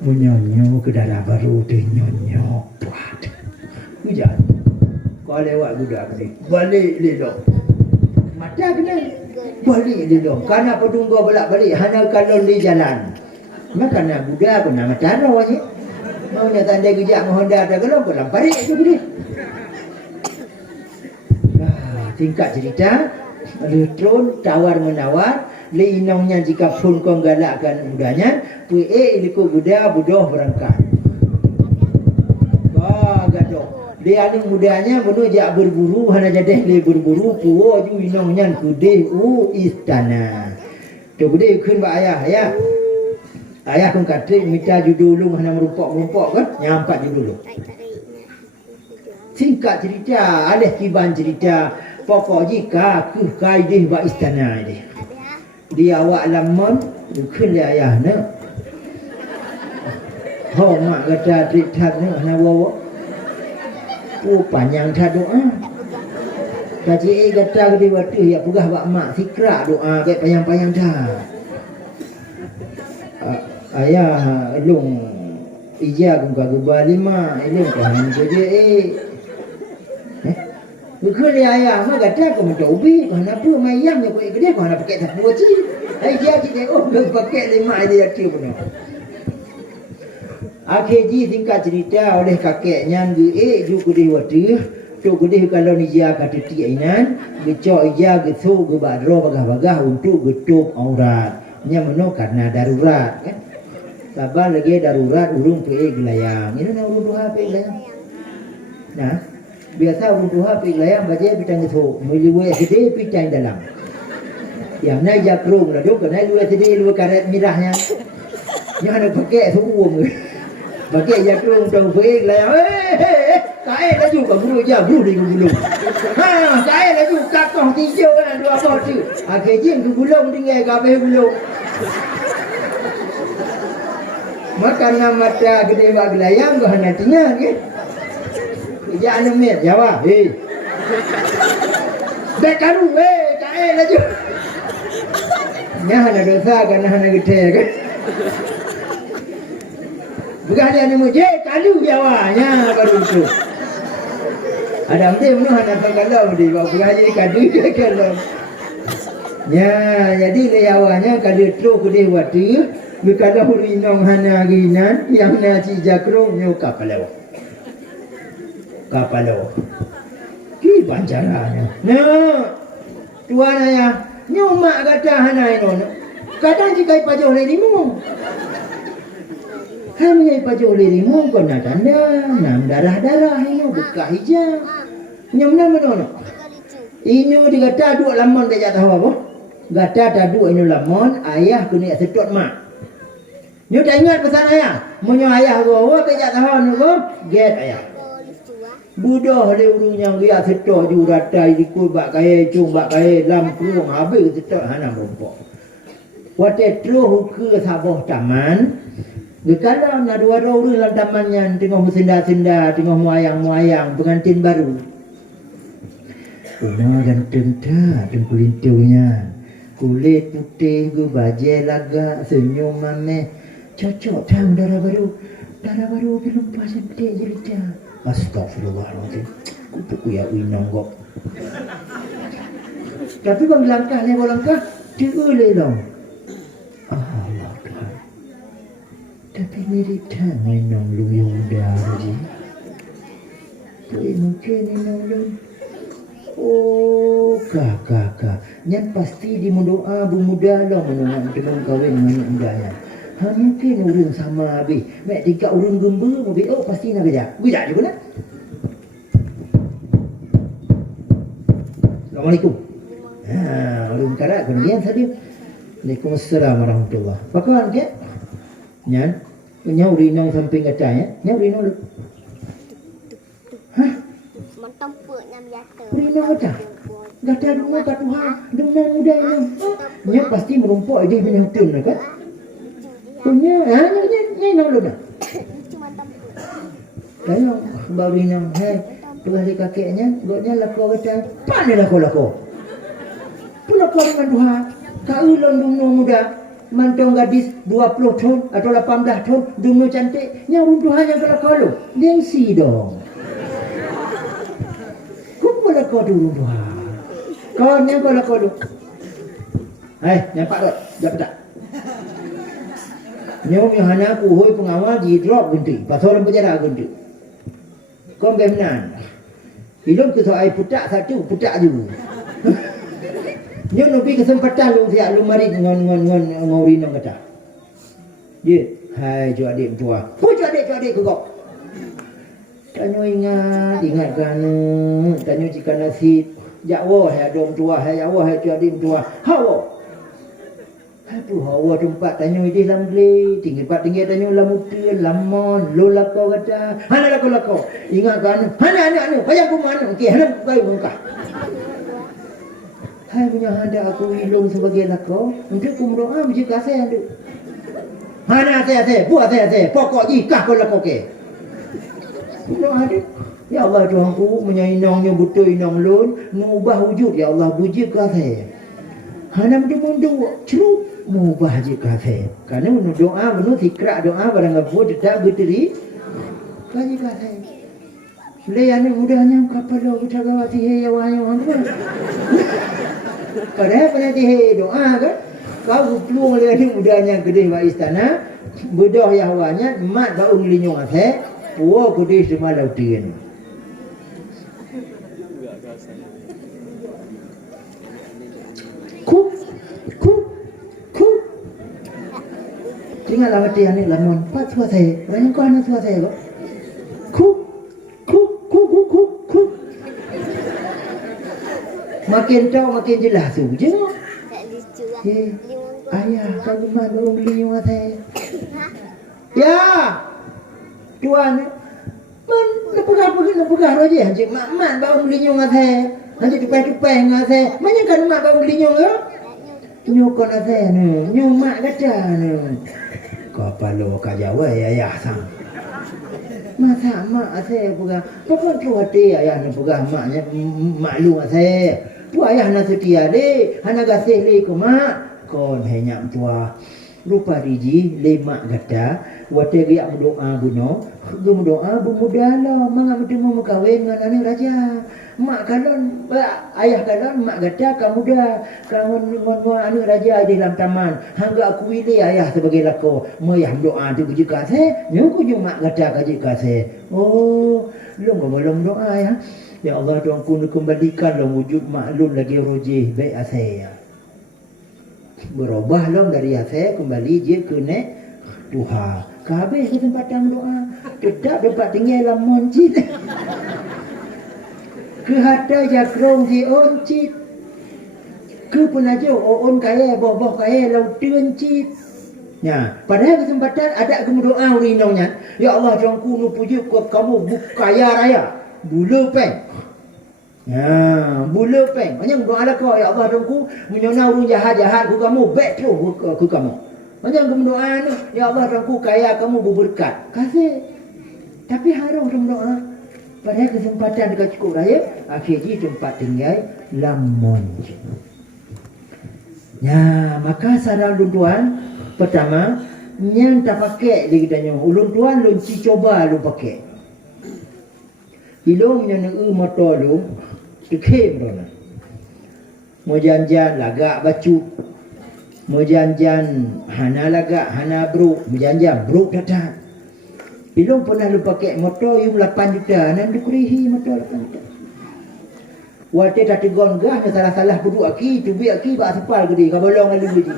menyonyo ke darah baru deh nyonyo buat hujan kau lewat budak ni balik lelong mata kenan balik lelong karena pedunggo balik hanya kalon di jalan maka nak budak pun nama cara wajib mau nak tanda gejak Honda ada kalau kau lampari tu boleh. Tingkat cerita, Lutron tawar-menawar, leinongnya jika pun kau galakkan budanya, iliku budak budoh berangkat. Gadoh. Dia ni mudanya bunuh jak berburu, hana jadeh le berburu, puo ju inongnya kudeh istana. Tu kudeh kun ba ayah. Ayah kun kata minta ju dulu hana merupak kan, nyampak ju dulu. Singkat cerita, ada kiban cerita. Pokok jika ke kaidih ba istana ini. Dia awak lamon bukan dia ayah nak. Mak kata trik tak nak nawa. Panjang tak doa. Kaji kata dia waktu ya pegah bak mak sikrak doa kayak panjang-panjang dah. Ayah long ija kun ka gubali ma ilong ka han je Bukan dia ayah, mak kata kau minta ubi, kenapa mayang ni kau ikut kau nak pakai sapu aci? Dia kita kau pakai lima dia tu pun. Akhir singkat cerita oleh kakeknya juga dia waktu tu dia kalau ni dia kata tiainan, gecok dia gesu gebadro bagah-bagah untuk getup aurat. Nya meno karena darurat kan. Sabar lagi darurat urung pe gelayang. Ini nak urung dua pe gelayang. Nah. Biasa orang tua pergi layang baca pitang itu, meliwai sedih pitang dalam. Yang naik jakrung lah, dok naik luar sedih luar karet merahnya. Yang nak pakai semua, pakai jakrung tu pergi layang. Kaya laju kau guru je, guru di gulung. Kaya laju kakong tiga kan dua apa tu. Akhirnya ke gulung tinggal kabeh gulung. Makan mata gede bag layang kau hanya tinggal kan. Ya anu met Jawa. Dah karu kae laju. Nya ada dosa kan hana gede kan. Bukan dia nemu je kalu jawanya baru tu. Ada mesti mana hana kalau di bukan jadi kadu je kalau. Ya, jadi lewanya kadu tro ku dia waktu. Berkata huri nong hana ginan yang naci jakro nyo kapalo. Kapalo. Ki bancaranya. Nah, tuan ayah, nyo mak kata hana ino. Kadang jika ipajo lerimu. Hanya ipajo lerimu kau nak tanda, nam darah ino buka hijau. Nyo mana mana. Ino dikata dua lamon tak tahu apa. Gata tadu ino lamon ayah kena setot mak. Nyo tak ingat pesan ayah. Munyo ayah go, tak tahu nugo, get ayah. Budah le urungnya dia setok ju ratai dikul bak kaya cung bak kaya lam kurung habis setok hana merompok. Wate tro ke saboh taman. Gekala na dua urung dalam tamannya tengok musenda-senda, tengok muayang-muayang pengantin baru. Rumah ganteng tak dan kulintunya. Kulit putih ke bajai laga senyum mame. Cocok tang darah baru belum pas cantik jelita. Astagfirullahaladzim. Kupu ya winong kok. Tapi bang langkah diulih dong. Allah Tuhan. Tapi mirip tak winong lu yang muda lagi. Tapi mungkin winong lu. Oh, kakak. Yang pasti di mendoa bu muda lah menunggu dengan kawin dengan mudanya. Mungkin urun sama habis. Mek tiga urun gemba habis. Oh pasti nak kerja. Kerja juga nak. Assalamualaikum. Urun karak kemudian tadi. Waalaikumsalam warahmatullahi. Pakai ke? Nyan. Nyau rinong samping kaca ya. Nyau rinong lu. Hah? Mentempuh nam jatuh. Rinong kaca. Gata rumah kat Tuhan. Dengan mudanya. Nyau pasti merumpok dia punya hutun kan? Punya, ni nang lu dah. Cuma tempuh. Kayo baru nang tuah di kakeknya, godnya laku kata, "Pane laku." Pula kau dengan Tuhan. Kau ulun dumno muda, mantong gadis 20 tahun atau 18 tahun, dumno cantik, nyarun Tuhan yang kau lu. Gengsi dong. Kau pula kau dulu Tuhan. Kau yang kau laku lu. Nampak tak? Dapat tak? Nyom yang hana aku hoi pengawal di drop ganti. Pasal orang penjara ganti. Kau benar. Hidup tu soal putak satu, putak juga. Nyom lebih kesempatan lu siap lu mari ngon nong kata. Dia, hai jo adik tua. Pu jo adik kau. Tanyo ingat kan. Tanyo jika nasib. Jakwo hai adom tua, hai jakwo hai jo adik tua. Hawo. Aduh, hawa tempat tanya di dalam geli. Tinggi tanya lamu tu, lamon, lo lako kata. Hana lako. Ingat kan? Hana. Payah aku mana? Okey, hana baik muka. Hai punya handa aku hilung sebagai lako. Untuk aku berdoa macam kasih ada. Hana saya. Buat saya. Pokok jika kau lako ke. Berdoa ada. Ya Allah Tuhanku, menyainongnya butuh inong lun. Mengubah wujud. Ya Allah, puji kasih. Hana mundu celup. Mubah je kafe. Karena menurut doa, menurut zikrak doa barang apa tetap berdiri. Kaji kafe. Leyan mudahnya kapalo kita gawati he ya wahyu apa. Padahal pada he doa kan. Kau pelung leyan mudahnya gede wa istana. Bedah yahwanya mat baung linyong ase. Puwa gede semalau tien. Tinggal lawat dia ni lamon. Pak tua saya. Orang kau anak tua saya kok. Kuk. Makin tahu makin jelas tu je. Tak lucu lah. Ayah kau mana orang beli rumah saya? Ya. Tuan. Lepegah aja. Hancik mak baru beli rumah saya. Hancik tupai rumah saya. Mana kan mak baru beli rumah? Nyokon saya ni. Nyomak kata ni. Kapalo kajawa ayah sang. Masa mak saya pegang. Pokok tu hati ayah ni pegang maknya maklum saya. Pu ayah na setia le, hana gasih le ke mak. Kon hanya tua. Rupa riji le mak kata, wate dia berdoa buno, gum doa bumudala, manga bertemu kawin dengan anak raja. Mak kalon, ayah kalon, mak kata kamu dah kawan dengan anak raja di dalam taman. Hangga aku pilih ayah sebagai lako. Mayah doa tu kerja kasih, nyuku mak kata kerja kasih. Oh, belum doa ya. Ya Allah, Tuhanku kembalikan wujud maklum lagi rojih baik asal. Berubah dari asal kembali je ke nek Tuhan. Habis kesempatan doa. Tidak dapat tinggal dalam masjid. Ke hatta jakrong si oncit. Ke penajo on kaya boh kaya lautan cit. Ya, padahal kesempatan ada kamu doa urinongnya. Ya Allah, Tuhanku nu puji kamu kaya raya. Bula peng. Ya, bula peng. Macam doa lah kau, ya Allah, Tuhanku menyona urung jahat-jahat ku kamu, baik tu ku kamu. Macam kamu doa ni, ya Allah, Tuhanku kaya kamu berberkat. Kasih. Tapi harum dalam doa. Padahal kesempatan dekat cukup raya, akhirnya tempat tinggal lamun. Ya, maka sarang ulun tuan, pertama, yang tak pakai dia katanya. Ulun tuan, ulun coba lu pakai. Ilung yang motor lu dekem dona. Mau janjan lagak bacu. Mau janjan hana lagak hana bro, mau janjan bro datang. Ilung pernah lu pakai motor yang 8 juta, nan dikurihi motor 8 juta. Wate tak tegon gah na salah-salah budu aki, tubi aki ba sepal gede, kabolong alu gede.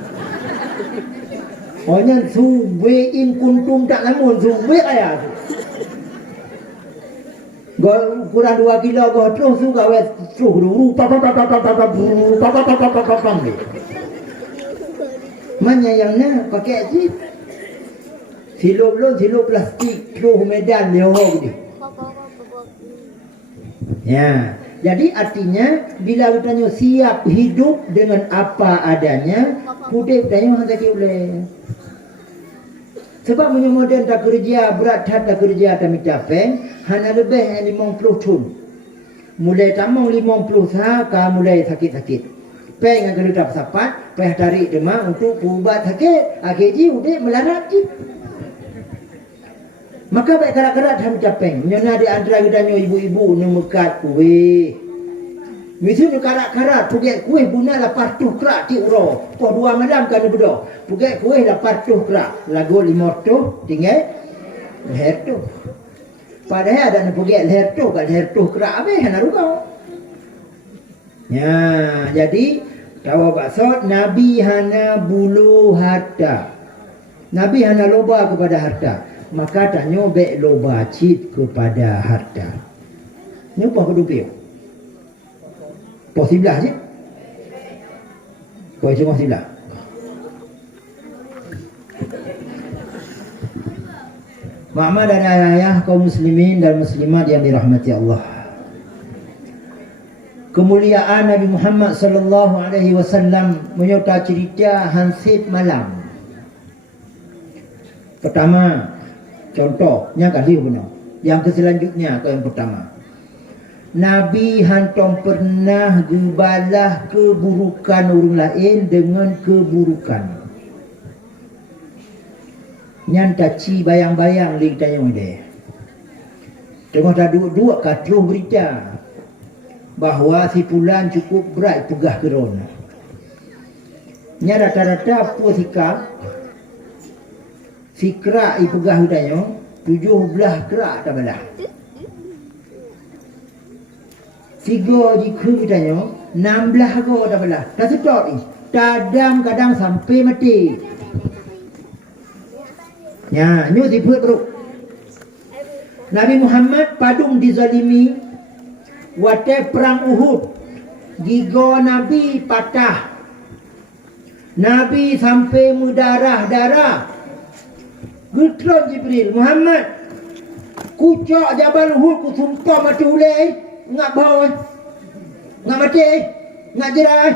Onyan suwe in kuntum tak lamun suwe kaya tu. Kurang 2 kilo kau terus suka wet terus dulu papa ni. Mana yang nak pakai je? Silo plastik terus medan dia orang ni. Ya, jadi artinya bila kita siap hidup dengan apa adanya, kuda kita hanya boleh. Sebab menyemudan tak kerja, berat tak kerja tak minta peng, hanya lebih 50 ton. Mulai tamang 50 sah, mulai sakit-sakit. Peng yang kena tak sapat, payah tarik demam untuk ubat sakit. Akhirnya udah melarat je. Maka baik karat-karat tak minta peng. Menyana di antara kita ibu-ibu memekat kuih. Misalnya karat-karat, puget kuih buna lepas tu kerak ti uro. Poh 2 malam kan bedo. Puget kuih lepas tu kerak. Lagu 5 tu tinggal leher tu. Padahal ada nak puget leher tu, kat leher tu kerak habis hana rukau. Ya, jadi tahu maksud Nabi hana bulu harta. Nabi hana loba kepada harta. Maka tak nyobek loba cit kepada harta. Ni apa kedua? Pos sebelah je. Kau cuma sebelah. Mama dan ayah kaum muslimin dan muslimat yang dirahmati Allah. Kemuliaan Nabi Muhammad sallallahu alaihi wasallam menyerta cerita hansip malam. Pertama, contohnya kali benar. Yang selanjutnya ke yang pertama. Nabi hantam pernah gebalah keburukan orang lain dengan keburukan. Nyan taci bayang-bayang ling tayang dia. Tengah dah duduk katruh berita bahawa si fulan cukup berat pegah kerona. Nya rata-rata apa si kerak i pegah tayang 17 kerak tak balah. Sigo jika kitanya 16 go dah belah. Dah sedot ni. Kadang-kadang sampai mati. Ya, nyu siput bro. Nabi Muhammad padung dizalimi waktu perang Uhud. Gigo Nabi patah. Nabi sampai berdarah-darah. Gutron Jibril, Muhammad kucak Jabal Uhud ku sumpah mati ulai. Ngak bau ngak mati ngak jerai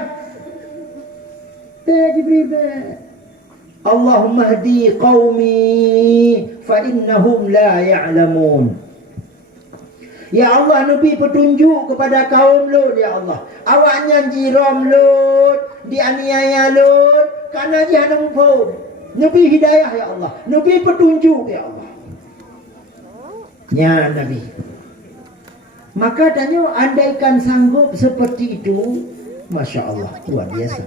Jibril Allahumma hdi qaumi fa innahum la ya'lamun. Ya Allah, Nabi petunjuk kepada kaum Lut, ya Allah. Awaknya jiram Lut, dianiaya Lut, karena dia ada mumpun. Nabi hidayah, ya Allah. Nabi petunjuk, ya Allah. Ya Nabi. Maka tanya, andaikan sanggup seperti itu, Masya Allah, luar biasa.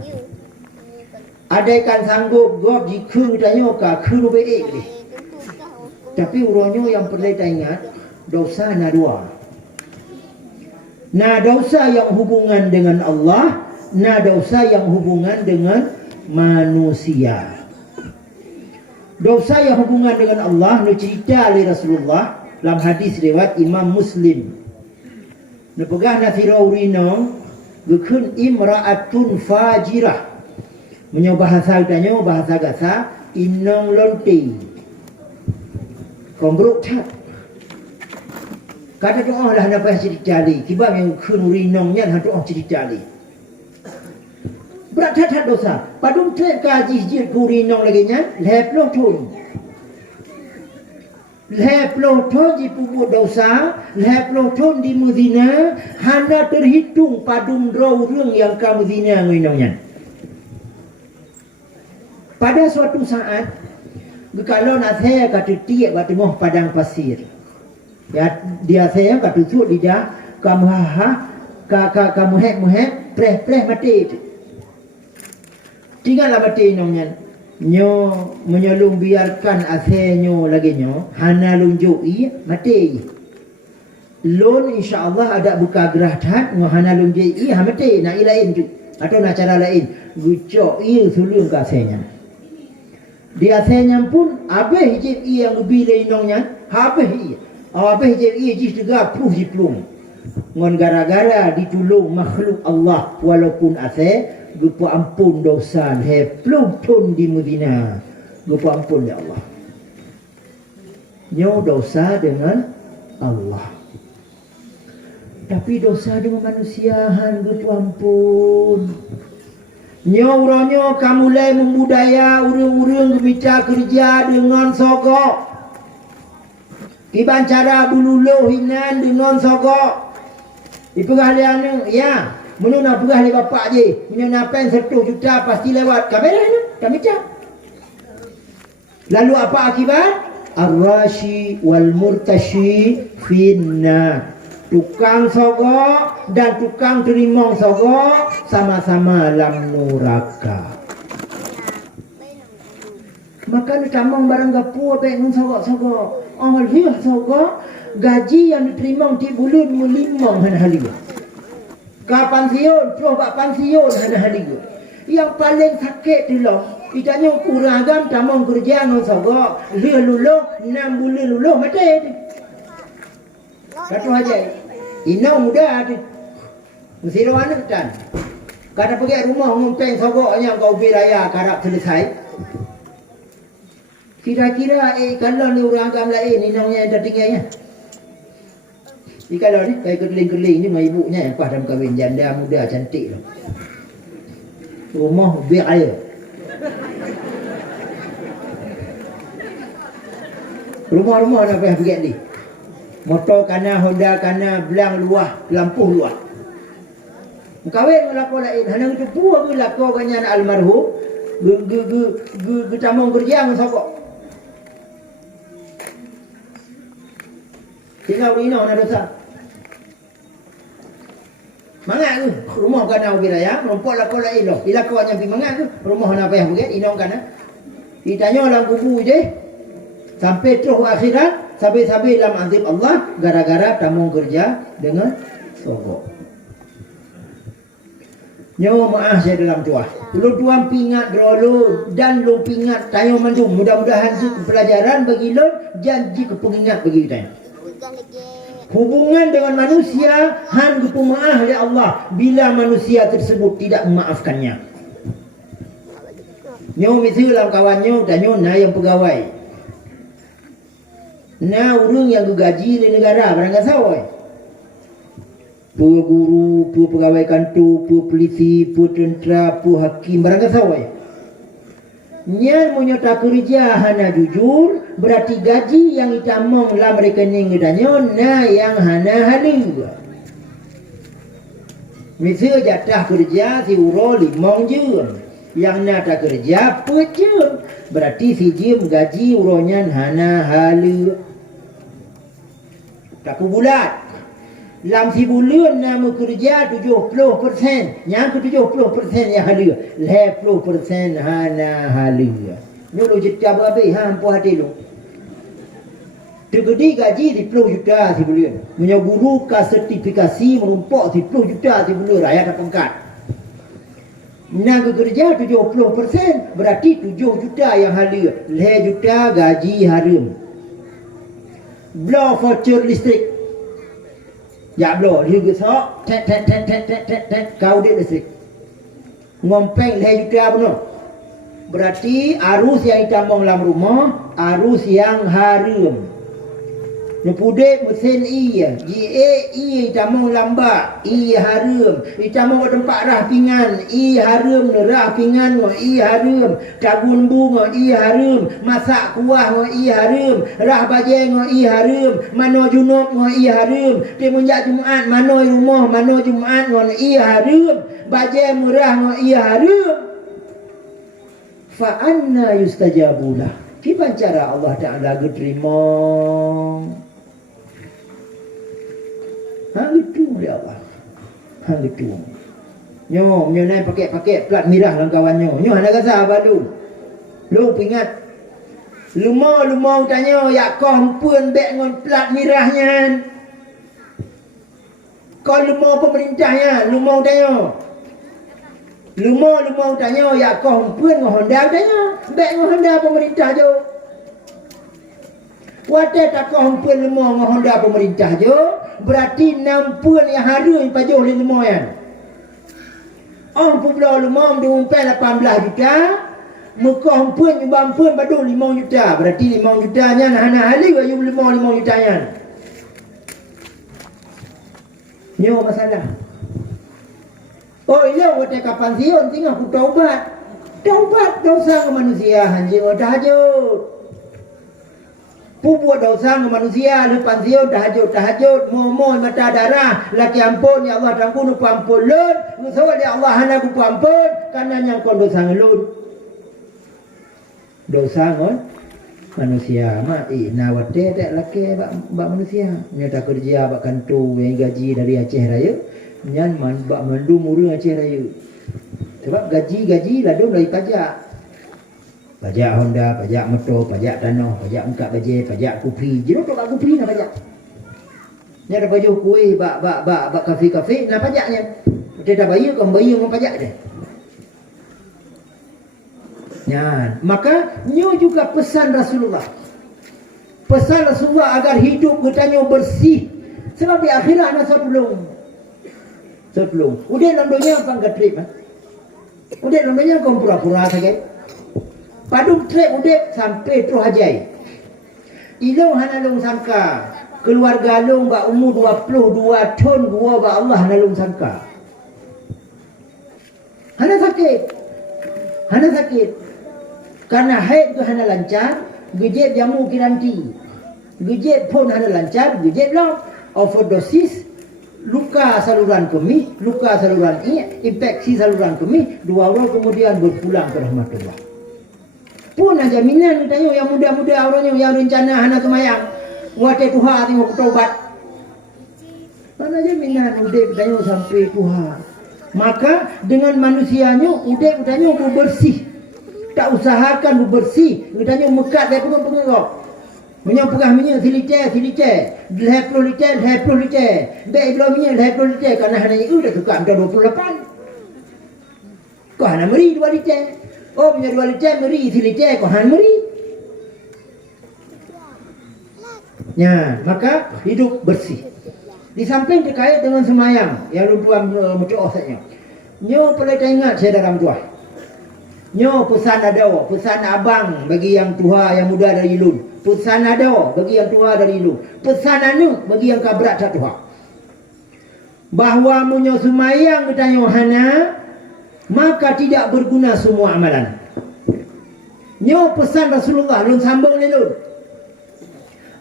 Andaikan sanggup, gob jika tanya, kau baik ni. Tapi urangnya yang perlu ingat, dosa ada dua. Nah, dosa yang hubungan dengan Allah, nah dosa yang hubungan dengan manusia. Dosa yang hubungan dengan Allah, nu cerita oleh Rasulullah dalam hadis riwayat Imam Muslim. Nu pegah na tirawrinong gekun imra'atun fajirah. Menyo bahasa tanya bahasa gasa inong lonti. Kombruk tak. Kata doa lah nak payah cerita li. Kibab yang kun rinongnya nak doa cerita li. Berat tak dosa. Padum trek kaji jil ku rinong lagi nya. Leploh tun. Leploh tun di pupuk dosa. Leploh tun di muzina. Hana terhitung padum draw rung yang kamu zina rinongnya. Pada suatu saat. Kalau nak saya kata tiap bertemu padang pasir. Ya, dia saya kata tutup lidah, kamu kamu hek preh mati itu. Tinggallah mati namanya. Nyo menyelung biarkan asenyo lagi nyo, hana lunjui mati. Lon insya-Allah ada buka gerah tat, hana lunjui mati nak lain tu. Atau nak cara lain, gucok sulung ka asenya. Dia asenya pun abeh hijib yang bila inongnya, habeh iya. Apa jadi jis juga pruh diplom. Ngon gara-gara ditulung makhluk Allah walaupun ase gupa ampun dosa he plum tun di Madinah. Gupa ampun ya Allah. Nyo dosa dengan Allah. Tapi dosa dengan manusiahan gupa ampun. Nyo uronyo kamulai membudaya urang-urang gebica kerja dengan sogok. Iban cara bululuh hinan dengan sogok. Ipegah dia anu, ya. Menu nak pegah dia bapak je. Menu nak pen 1 juta pasti lewat. Kamera anu, kami cak. Lalu apa akibat? Ar-rashi wal murtashi finna. Tukang sogok dan tukang terimong sogok sama-sama dalam neraka. Maka ni tamang barang gapu apa yang sogok-sogok. Oh, lihat sogok gaji yang diterima di bulan melimang hari. Kapan siun, coba pansiun hari. Yang paling sakit tu loh. Itanya kurang agam tamang kerja dengan sogok. Lihat luluh 6 bulan luluh mati. Kata aja. Inau muda tu. Mesti rawan kan. Kata pergi rumah ngompeng sogoknya kau biraya karap selesai. Kira-kira kalau ni orang agam lain ni nongnya dah tinggalnya. Kalau ni kayak keling-keling ni dengan ibunya yang pas dalam kahwin janda muda cantik lah. Rumah beraya. Rumah-rumah nak payah pergi ni. Motor kana, Honda kana, belang luah, lampu luah. Kahwin dengan lakon lain. Hanya itu pun lakon banyak almarhum. Tamang kerja dengan sokok. Tinggal Rino nak dosa. Mangat tu. Rumah kan nak biraya. Rompok lakon lain loh. Bila kau yang pergi mangat tu. Rumah nak payah pergi. Inong kan. Ditanya dalam kubu je. Sampai terus akhirat. Sampai-sampai dalam azab Allah. Gara-gara tamung kerja dengan sogok. Nyawa maaf saya dalam tuah. Lu tuan pingat dulu. Dan lu pingat tayo mandum. Mudah-mudahan tu pelajaran bagi lu. Janji kepengingat bagi kita. Hubungan dengan manusia han berpemaaf oleh Allah bila manusia tersebut tidak memaafkannya. Nyo mesti dalam kawannya dan nyo na yang pegawai. Na urang yang gaji di negara barang sawai. Pu guru, pu pegawai kantor, pu polisi, pu tentera, pu hakim barang sawai. Nya munyo tak kerja hana jujur, berarti gaji yang itamong lam rekening gedanyo na yang hana halu. Misal jatah kerja si uro 5 jam, yang na tak kerja pecum, berarti si jam gaji uronya hana halu. Tak bulat. Lam si bulan nama kerja 70%. Yang ke 70% yang halu. 50% hana halu. Nyolo jeta berhabis hampu hati lu. Tergedi gaji 10 juta si bulan. Punya guru ka sertifikasi merumpuk 10 juta si bulan. Rakyat tak pangkat. Nak kerja 70%. Berarti 7 juta yang halu. 5 juta gaji harum. Blow voucher listrik. Ya blow, dia gesok, kau dia listrik. Ngompeng 5 juta penuh. Berarti arus yang itamong dalam rumah, arus yang harum. Nepudek mesin iya, GA itamong lambat, harum. Itamong ke tempat rah pingan, harum, rah pingan ngo harum. Kabun bunga harum, masak kuah ngo harum, rah bajai ngo harum, mano junub ngo harum. Timunjak Jumaat mano rumah, mano Jumaat ngo harum, bajai murah ngo harum. Fa anna yustajabulah. Kipan cara Allah Ta'ala terima? Hang itu dia Allah. Hang itu. Nyo naik pakai plat merah dalam kawannya. Nyo nak kata apa tu? Lu ingat. Lumau tanya ya kau pun beg ngon plat merahnya. Kau lumau pemerintahnya, lumau tanya. Lumau tanya ya kau pun ngon Honda tanya. Beg ngon Honda pemerintah jo. Wadah tak kau pun lumau ngon Honda pemerintah jo. Berarti 60 yang hari pajuh le lemah yang. Pun lemah diumpai 18 juta. Muka hampun nyumbang pun padu 5 juta. Berarti 5 jutanya hana hali ayu 5 jutanya. Nyo masalah. Oh iya wate kapan sion tinggal aku taubat. Taubat dosa ke manusia anjing tahajud. Buat dosa ke manusia lepas dia tahajud mohon mata darah laki ampun ya Allah tangku nu ampun lun musawat ya Allah hana ku ampun karena yang kon dosa ngelun dosa ngon manusia mak nawate tak laki bak manusia nyata kerja bak kantu yang gaji dari Aceh Raya nyan man bak mandu muru Aceh Raya sebab gaji ladum dari pajak. Pajak Honda, pajak motor, pajak tanah, pajak engkap bajai, pajak kopi. Jenuh tu bak kopi nak pajak. Ni ada baju kuih, bak kafe-kafe, nak pajaknya. Dia dah bayar, kau bayar dengan pajak dia. Ya, maka nyo juga pesan Rasulullah. Pesan Rasulullah agar hidup kita bersih. Sebab di akhirat nak sebelum. Udah dalam dunia apa enggak trip? Udah dalam dunia kau pura-pura saja. Padum trek udep sampai terus hajai. Ilong hana long sangka. Keluarga long ba umur 22 tahun gua ba Allah hana long sangka. Hana sakit. Karena haid tu hana lancar, gejep jamu kiranti. Gejep pun hana lancar, gejep lah overdosis, luka saluran kemih, luka saluran infeksi saluran kemih, 2 orang kemudian berpulang ke rahmatullah. Pun aja jaminan tanya yang muda-muda orangnya yang rencana hana semayang. Wate Tuhan tengok taubat. Mana jaminan udah tanya sampai Tuhan. Maka dengan manusianya udah tanya bersih. Tak usahakan bersih. Tanya mekat dia pengen-pengen. Menyapukah minyak silite. 10 liter. Dek belah minyak 10 liter. Karena hanya itu dah tukar 28. Kau hana meri 2 liter. Oh punya 2 liter meri isi liter kau han meri. Ya, maka hidup bersih. Di samping terkait dengan semayang yang tuan berdoa saja. Nyo perlu ingat saya dalam doa. Nyo pesan abang bagi yang tua yang muda dari lun. Pesan ada bagi yang tua dari lun. Pesan anu bagi yang kabrak tak tua. Bahawa munyo semayang kita hana maka tidak berguna semua amalan. Nyo pesan Rasulullah lun sambung ni lun.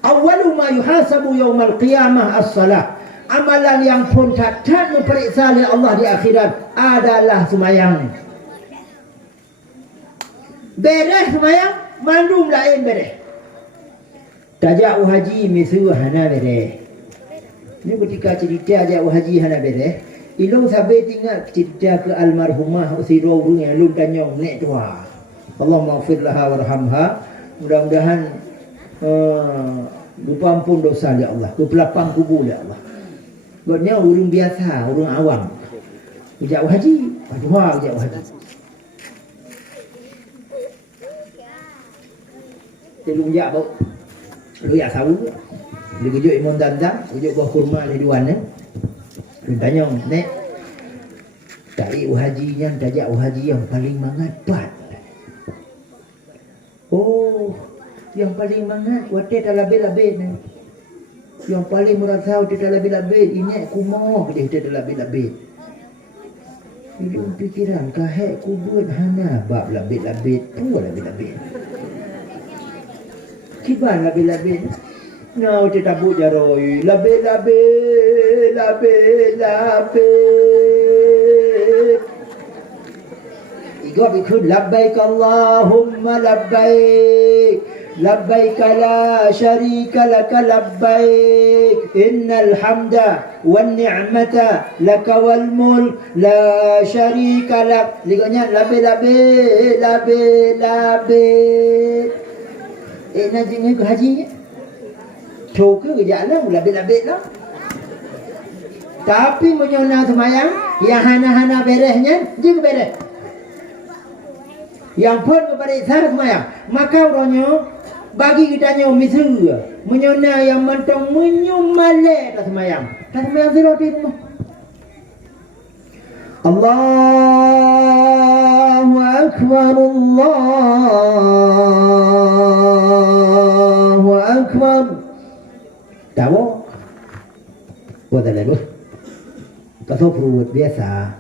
Awwalu ma yuhasabu yaumal qiyamah as-salah. Amalan yang pun tak diperiksa oleh Allah di akhirat adalah semayang. Beres semayang, mandum lain beres. Tajak haji misu hana beres. Ini ketika cerita ajak haji hana beres, ilung sampai tinggal cerita ke almarhumah usiro urung yang lum tanyong nek tua. Allah maghfir laha warhamha. Mudah-mudahan ampun dosa dia Allah, pelapang kubur dia Allah. Buatnya orang biasa, orang awam. Ujak haji, aduh ujak haji. Telung jak bau. Lu ya sawu. Dia gejuk imun dandang, gejuk buah kurma di duan eh. Tanya, "Nek, tarik haji yang tajak haji yang paling mangat. Oh, yang paling mangat wate talabe-labe ni. Yang paling merasa wate talabe-labe ini kumoh dia wate talabe-labe. Ini pikiran kahek kubur hana bab labe-labe tu labe-labe. Kiban labe-labe. Now kita tabut jaroi labe-labe labe-labe. Igo bikun labbaik Allahumma labbaik labbaik la syarika laka labbaik innal hamda wan ni'mata laka wal mulk la syarika lak. Ligonya labe-labe labe-labe. Nak jenguk ke hajinya Coba ke jalan labik-labik lah. Tapi menyona semayang yang hana-hana beresnya juga beres. Yang pun keperiksa semayang, maka orangnya bagi kita nyo misu menyona yang mentong menyumale tak semayang. Tak semayang zero di rumah. Allahu akbar, Allahu akbar. Tahu? Buat apa tu? Kasih perut biasa.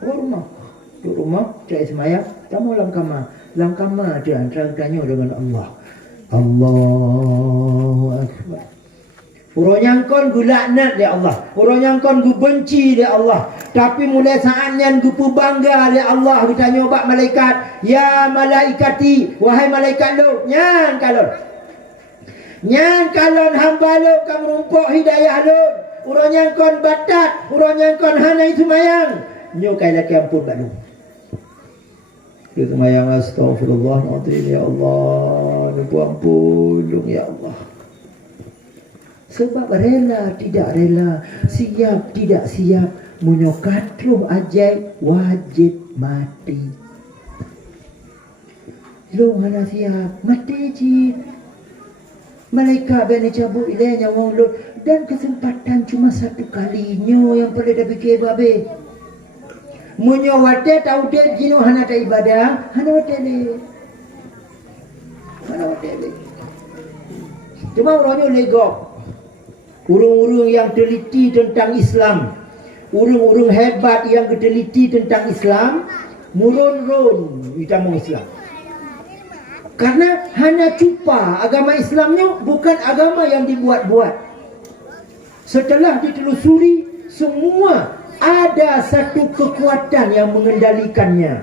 Rumah, cari semayang. Kamu dalam kamar dia antara tanya dengan Allah. Allahu akbar. Orang yang kon gulaknat dia Allah. Orang yang kon gu benci dia Allah. Tapi mulai saatnya gu bangga dia Allah. Kita nyobak malaikat. Ya malaikati, wahai malaikat lu, nyang kalon. Yang kalon hamba lu kamu rumpuk hidayah lu. Urang yang kon batat, urang yang kon hanai semayang. Nyo kai laki ampun bak lu. Dia semayang astagfirullahaladzim ya Allah. Nubu ampun lu ya Allah. Sebab rela tidak rela, siap tidak siap, menyokatruh ajaib wajib mati. Lu mana siap mati jid. Malaikat bani cabut ilahnya wong lu dan kesempatan cuma satu kalinya yang perlu dah fikir babe. Munyo wate tau dia jino hana ta ibadah, hana wate le. Hana wate le. Cuma orangnya legok. Urung-urung yang teliti tentang Islam, urung-urung hebat yang teliti tentang Islam, murun-run kita mau Islam. Karena hanya cupa agama Islamnya bukan agama yang dibuat-buat. Setelah ditelusuri, semua ada satu kekuatan yang mengendalikannya.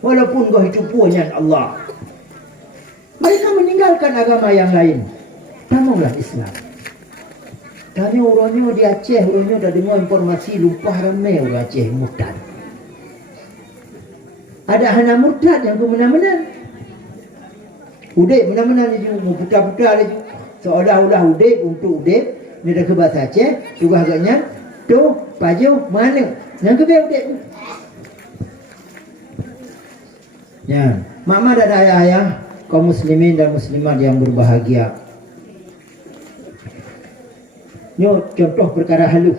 Walaupun kau cupunya Allah, mereka meninggalkan agama yang lain. Tamulah Islam. Tanya orangnya di Aceh, orangnya dah dengar informasi lupa ramai orang Aceh murtad. Ada hana murtad yang benar-benar. Udip benar-benar ni juga, putar-putar lagi. Seolah-olah udip untuk udip. Ni dah ke bahasa Aceh, juga agaknya. Tu, paju, mana? Yang ke biar udip. Ya, mama dan ayah, kaum muslimin dan muslimat yang berbahagia. Ini contoh perkara halus.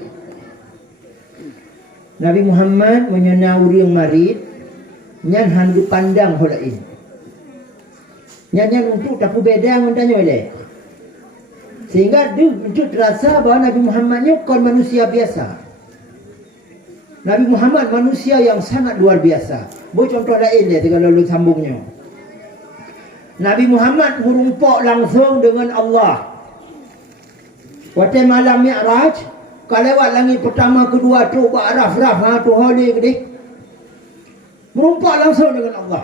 Nabi Muhammad menyena urang marid nyan handu pandang holain. Nyan untuk tak beda mentanya oleh. Sehingga dia untuk terasa bahawa Nabi Muhammadnya kon manusia biasa. Nabi Muhammad manusia yang sangat luar biasa. Boleh contoh lain dia kalau lu sambungnya. Nabi Muhammad merumpak langsung dengan Allah. Waktu malam Mi'raj, kalau lewat langit pertama, kedua tu, raf-raf, tu holy gede. Merumpak langsung dengan Allah.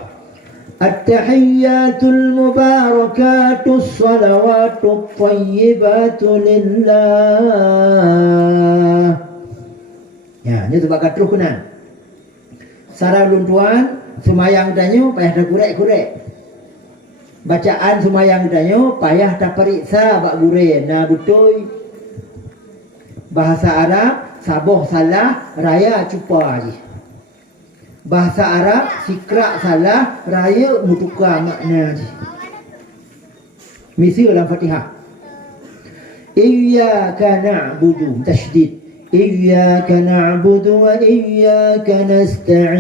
At-tahiyyatul mubarakatus salawatut tayyibatu lillah. Ya, ni sebab kat terus kena. Sarah lun tuan, semayang tanya, payah dah kurek-kurek. Bacaan semayang tanya, payah dah periksa bak gure. Nah betul. Bahasa Arab, saboh salah, raya cupa je. Bahasa Arab, sikrak salah, raya mutukar makna je. Misi dalam Fatihah. Iyyaka na'budu, tasydid. Iyyaka na'budu wa iyyaka nasta'in.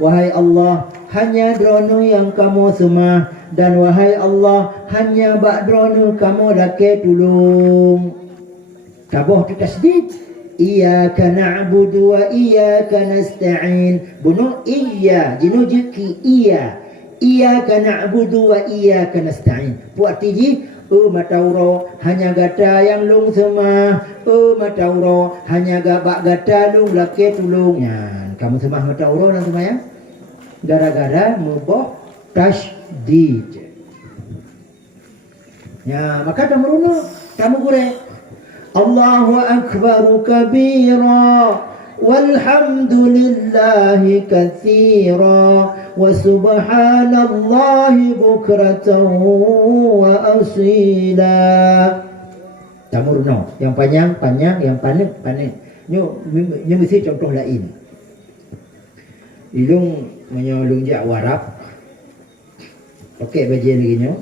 Wahai Allah, hanya drono yang kamu sembah, dan wahai Allah, hanya bak drono kamu lake tulung. Taboh tu tasydid. Iyyaka na'budu wa iyyaka nasta'in. Bunuh iya, jinu jiki iya. Iyyaka na'budu wa iyyaka nasta'in. Puak tiji, matauro hanya gata yang lung semah. Matauro hanya bak gata lung lake tulung. Ya, kamu semah matauro dan semah ya. Gara-gara mubah tasydid. Ya, maka kamu runuk, kamu gureh. Allahu akbar kabira walhamdulillahi katsira wa subhanallahi bukratan wa asila. Kamu runuk, yang panjang, yang panik. Nyo mesti contoh lain. Ilung menyolong jak warap. Pakai baju lagi nyo.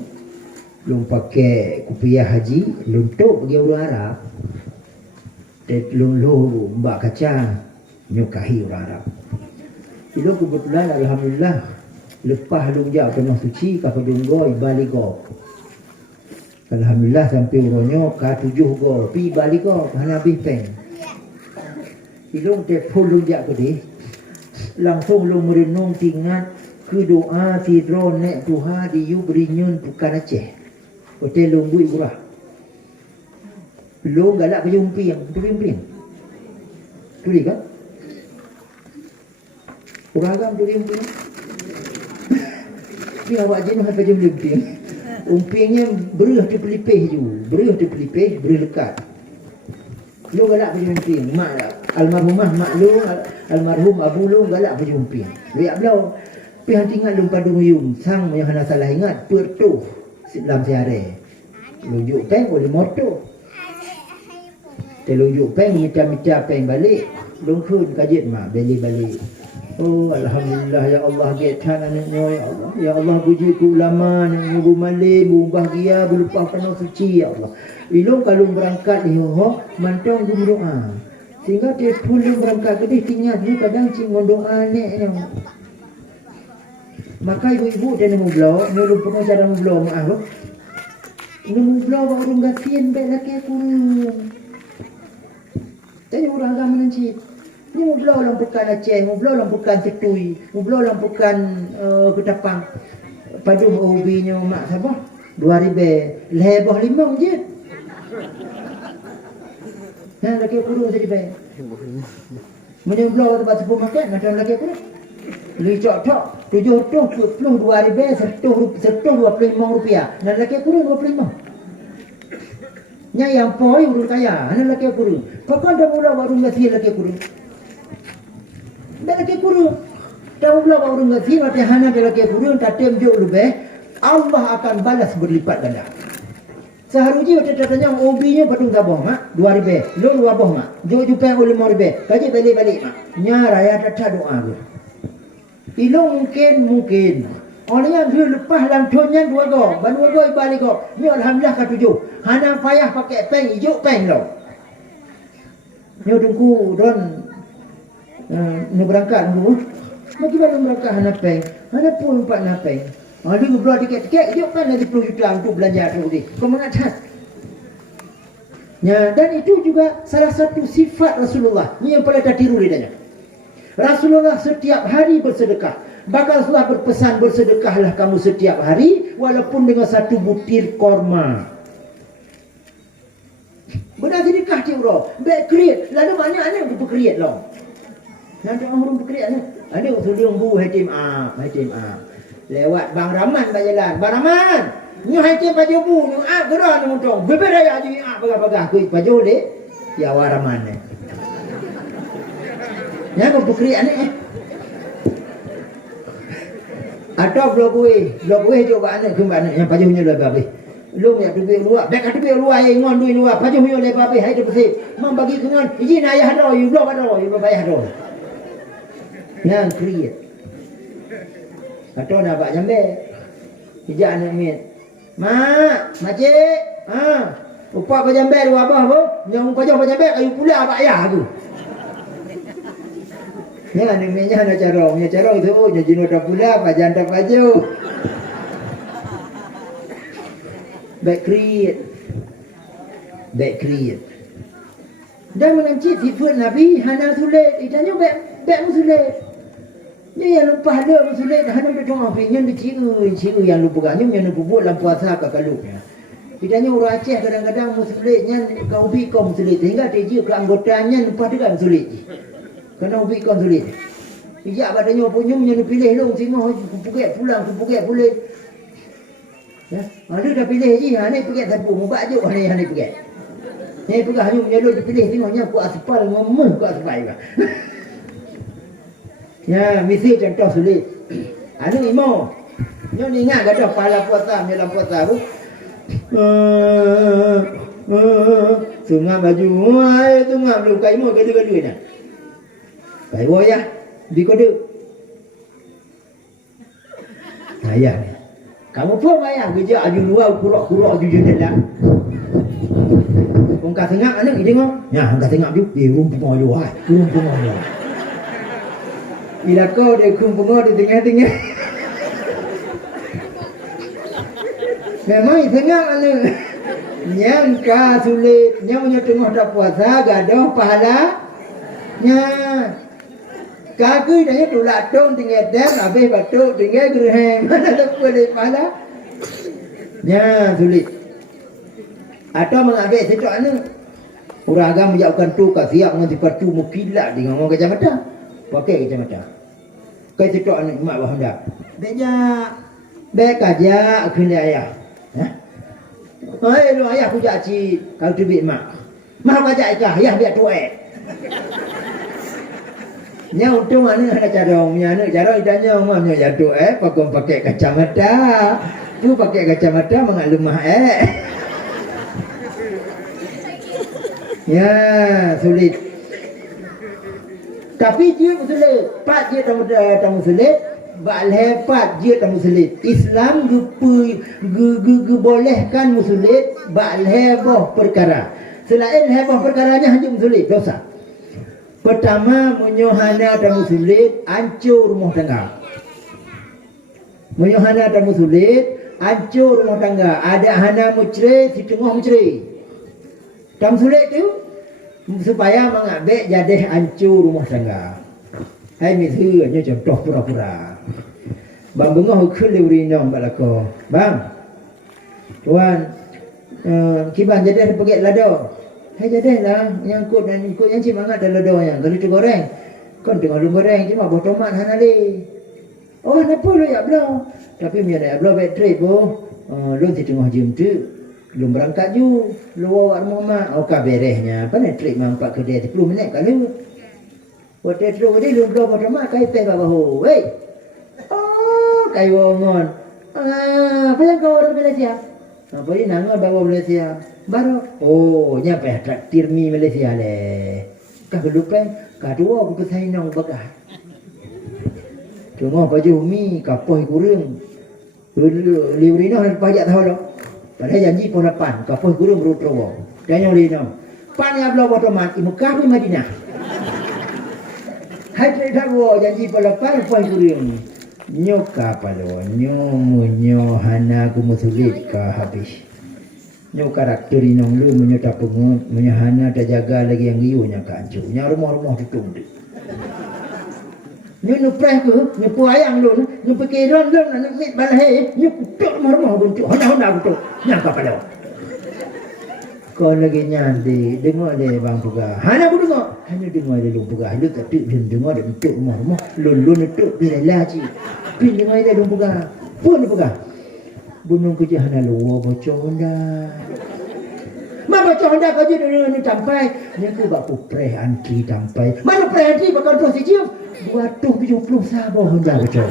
Lung pakai kupiah haji, lung tok pergi orang Arab. Lung mbak kaca nyukahi orang Arab. Itu kebetulan alhamdulillah lepas lung jak tanah suci ka pedunggo ibaligo. Alhamdulillah sampai uronyo ka 7 go pi ibaligo hana bipeng. Ilung telefon lung jak gede. Langsung lung merenung tingat ke doa tidro nek Tuhan diubri nyun bukan Aceh. Hotel lunggu iburah. Lung galak pejumping, pejumping. Tuli kan? Uragam pejumping. Dia awak jenuh pejumping. Umpingnya beruh tu pelipih ju, beruh lekat. Lu galak pejumping. Mak almarhumah mak lu, almarhum abu lu galak pejumping. Lihat belau. Pihan tinggal lum padu muyung, sang yang hana salah ingat, pertuh dalam siare. Lunjuk peng oleh motor. Telunjuk peng minta peng balik. Lungkun kajit mak balik. Oh alhamdulillah ya Allah getan anaknya ya Allah. Ya Allah puji ku ulama yang bu malim, bu bahagia, bu lepas penuh suci ya Allah. Ilung kalau berangkat di ho mantong gum doa. Sehingga dia pulung berangkat kedih tinggal dia kadang cingon doa neknya. Maka ibu-ibu dia nemu belau, nulu pernah cara nemu belau maaf. Nemu belau baru gatian baik laki aku. Tanya orang agama nanti. Nemu belau lampukan Aceh, nemu belau lampukan Setui, nemu belau lampukan Ketapang. Padu ubinya mak siapa? 2,000. Lebah 5 je. Nah, laki aku dulu jadi baik. Nemu belau tempat sepuh makan, macam laki aku dulu. Licok-cok 72,000 125 rupiah. Dan laki aku 25. Nya yang poi urut kaya, ana laki aku. Pakon dah mula baru ngasi laki aku. Dan laki aku. Dah mula baru ngasi mati hana de laki aku tak tem jo lebih. Allah akan balas berlipat ganda. Seharusnya tanya obinya patung tabung mak 2,000. Lu 2 boh mak. Jo jupai 5,000. Kaji balik-balik mak. Nya raya tak doa aku. Ilung mungkin. Orang yang dulu lepas lantunnya 2 go. Ban 2 go ibalik go. Ni alhamdulillah ke 7. Hana payah pakai peng hijau peng lo. Ni tunggu don. Ni berangkat dulu. Bagaimana berangkat hana peng? Hana pun 4 na peng. Ada beberapa tiket hijau peng lagi 10 juta untuk belanja tu ni. Kau mengatas. Ya, dan itu juga salah satu sifat Rasulullah. Ini yang paling tak tiru lidahnya. Rasulullah setiap hari bersedekah. Bahkan Rasulullah berpesan, bersedekahlah kamu setiap hari walaupun dengan satu butir korma. Benar sedekah tiura. Baik kreat. Lalu mana ada yang berkreat lah. Nanti orang berkreat ni. Ada usul yang bu hatim a. Lewat Bang Rahman berjalan. Bang Rahman. Ni hatim baju bu. Ni gerak ni montong. Beberapa aja ni bagah-bagah kuih baju le. Ya Rahman ni. Ya kau berkreat ni. Atau blok kuih juga anak kembali yang pajunya lebih habis. Lu ya duit luar, dak duit luar yang ngon duit luar, pajunya lebih habis hai bersih. Mam bagi kengan, izin ayah dah, you blok ada, you bayar dah. Yang kriat. Atau nak buat jambe. Ijak anak min. Mak, makcik, upak ke jambe lu abah apa? Yang pajuh ke jambe kayu pula abak ayah tu. Ya, namanya nak carong. Ya carong itu, oh, jadi nota pula, pajan tak baju. Baik kreat. Dan mengancit sifat Nabi, hana sulit. Itanya baik sulit. Ni yang lupa ada sulit. Hana betul apa? Yang diciru yang lupa ganyum, yang lupa buat dalam puasa ke kaluknya. Itanya orang Aceh kadang-kadang musulitnya, kau ubi kau musulit. Sehingga teji ke anggotanya lupa dengan musulit. Kena ubi kau sulit. Ijak badannya punya menjadi pilih long singoh kupukek pulang. Ya, ada dah pilih je, ni pergi sapu mubak je orang ni pergi. Ni pergi hanya menjalur dipilih tengoknya ku aspal ngomong ku aspal juga. Ya, mesti contoh sulit. Anu imo. Nyo ni ingat gadah pahala puasa, dalam puasa tu. Sungai baju, sungai belum kai mo gaduh-gaduh dah. Baik boh ya, di kode. Ayah ni. Kamu pun bayar kerja aju luar kurok-kurok aju jendela. Ongkah tengah anak ni tengok. Ya, ongkah tengok tu. Rumpung luar. Bila kau dia rumpung di tengah-tengah. Memang tengah anak. Yang ka sulit, yang punya tengah tak puasa gadah pahala. Ya. Kaki dah tolak tong tinggal dam habis batuk tinggal gerheng. Mana tak boleh pahala. Ya, sulit. Atau mengambil setok anu. Orang agama menjauhkan tu kat siap dengan sifat tu mukilat dengan orang kacamata. Pakai kacamata. Kai setok anu mak bah hendak. Bejak. Bek aja kena ayah. Ha? Hai lu ayah puja cik kalau tibik mak. Mak baca ikah ayah biar tuai. Nya untung mana ada carong, nya anak carong idanya mamnya jatuh pakai kacamata. Tu pakai kacamata mengalemah Ya, sulit. Tapi dia sulit. Pat dia tamu sulit. Bak lepat dia tamu sulit. Islam bolehkan musulit bak heboh perkara. Selain heboh perkaranya hanya musulit dosa. Pertama, menyohana dan musulit, hancur rumah tangga. Menyohana dan musulit, hancur rumah tangga. Ada hana mucri, si tengah mucri. Dan musulit tu, supaya mengambil jadi hancur rumah tangga. Hai misu, hanya contoh pura-pura. Bang bengah ukul lewri nyong balako. Bang, tuan, kibang jadi pergi lado. Hai jadilah yang kut dan ikut yang cik mangat dalam doa yang kalau tu goreng. Kan tengok lu goreng cuma buat tomat hanali. Oh, kenapa lu ya belau? Tapi mi ada belau baik trip boh. Lu di tengah jam tu. Lu berangkat ju. Lu bawa rumah. Oh, kaberehnya. Apa ni trip mampak ke dia 10 minit kalau. Buat dia terus dia lu belau buat tomat kai teh babahu. Wei. Oh, kai wongon. Apa yang kau orang Malaysia? Apa ini nangor bawa Malaysia? Baru, oh, nyapa traktir mi Malaysia le. Kah kelupan, kadua aku pesain nang bagah. Cuma baju mi kapoi kurang. Liurina pajak tahu lo. Padahal janji pun depan, kapoi kurang berutro. Dan yang lino. Pan yang belum otomat di Mekah di Madinah. Hai cerita wo janji pun depan kapoi kurang. Nyoka palo, nyohana ku musulit ka habis. Nyo karakter inong lu menyo tak pengut, menyo hana tak jaga lagi yang liu nya kancur. Nya rumah-rumah tutung dia. Nyo nupreh ku, nyo puayang lu, nyo pikiran lu, nyo mit balai, nyo kutuk rumah-rumah buntuk, hana kutuk, nyangka pada. Kau lagi nyandi, dengar dia bang Puga. Hana aku dengar, hana dengar dia lu Puga. Lu tak dengar dia untuk rumah-rumah, lu nutuk bila lagi. Pin dengar dia lu Puga. Pun lu Puga. Bunung kerja hana luar baca Honda. Ma baca Honda kau je ni sampai. Ni aku bak preh anti sampai. Mana preh anti bakal terus cium. 270 sabah Honda baca.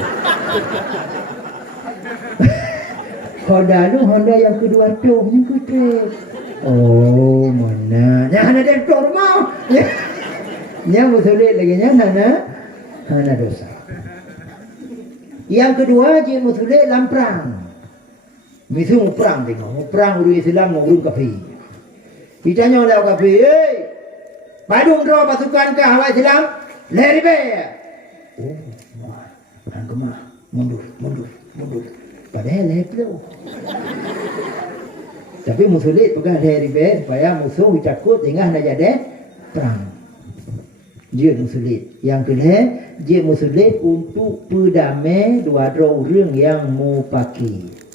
Honda lu Honda yang kedua tu ni ku treh. Oh mana? Nya hana dia tok rumah. Nya musulit lagi nya hana dosa. Yang kedua je musulit lamprang. Misu mau perang tengok, perang urus Islam mau urus kafir. Ditanya oleh kafir, padung draw pasukan ke awak Islam, lari be. Oh, angkemah, mundur. Padahal lari tu. Tapi musulit pegang lari be, supaya musuh takut tengah nak jadi perang. Dia musulit. Yang kedua, dia musulit untuk perdamai dua orang yang mau pakai.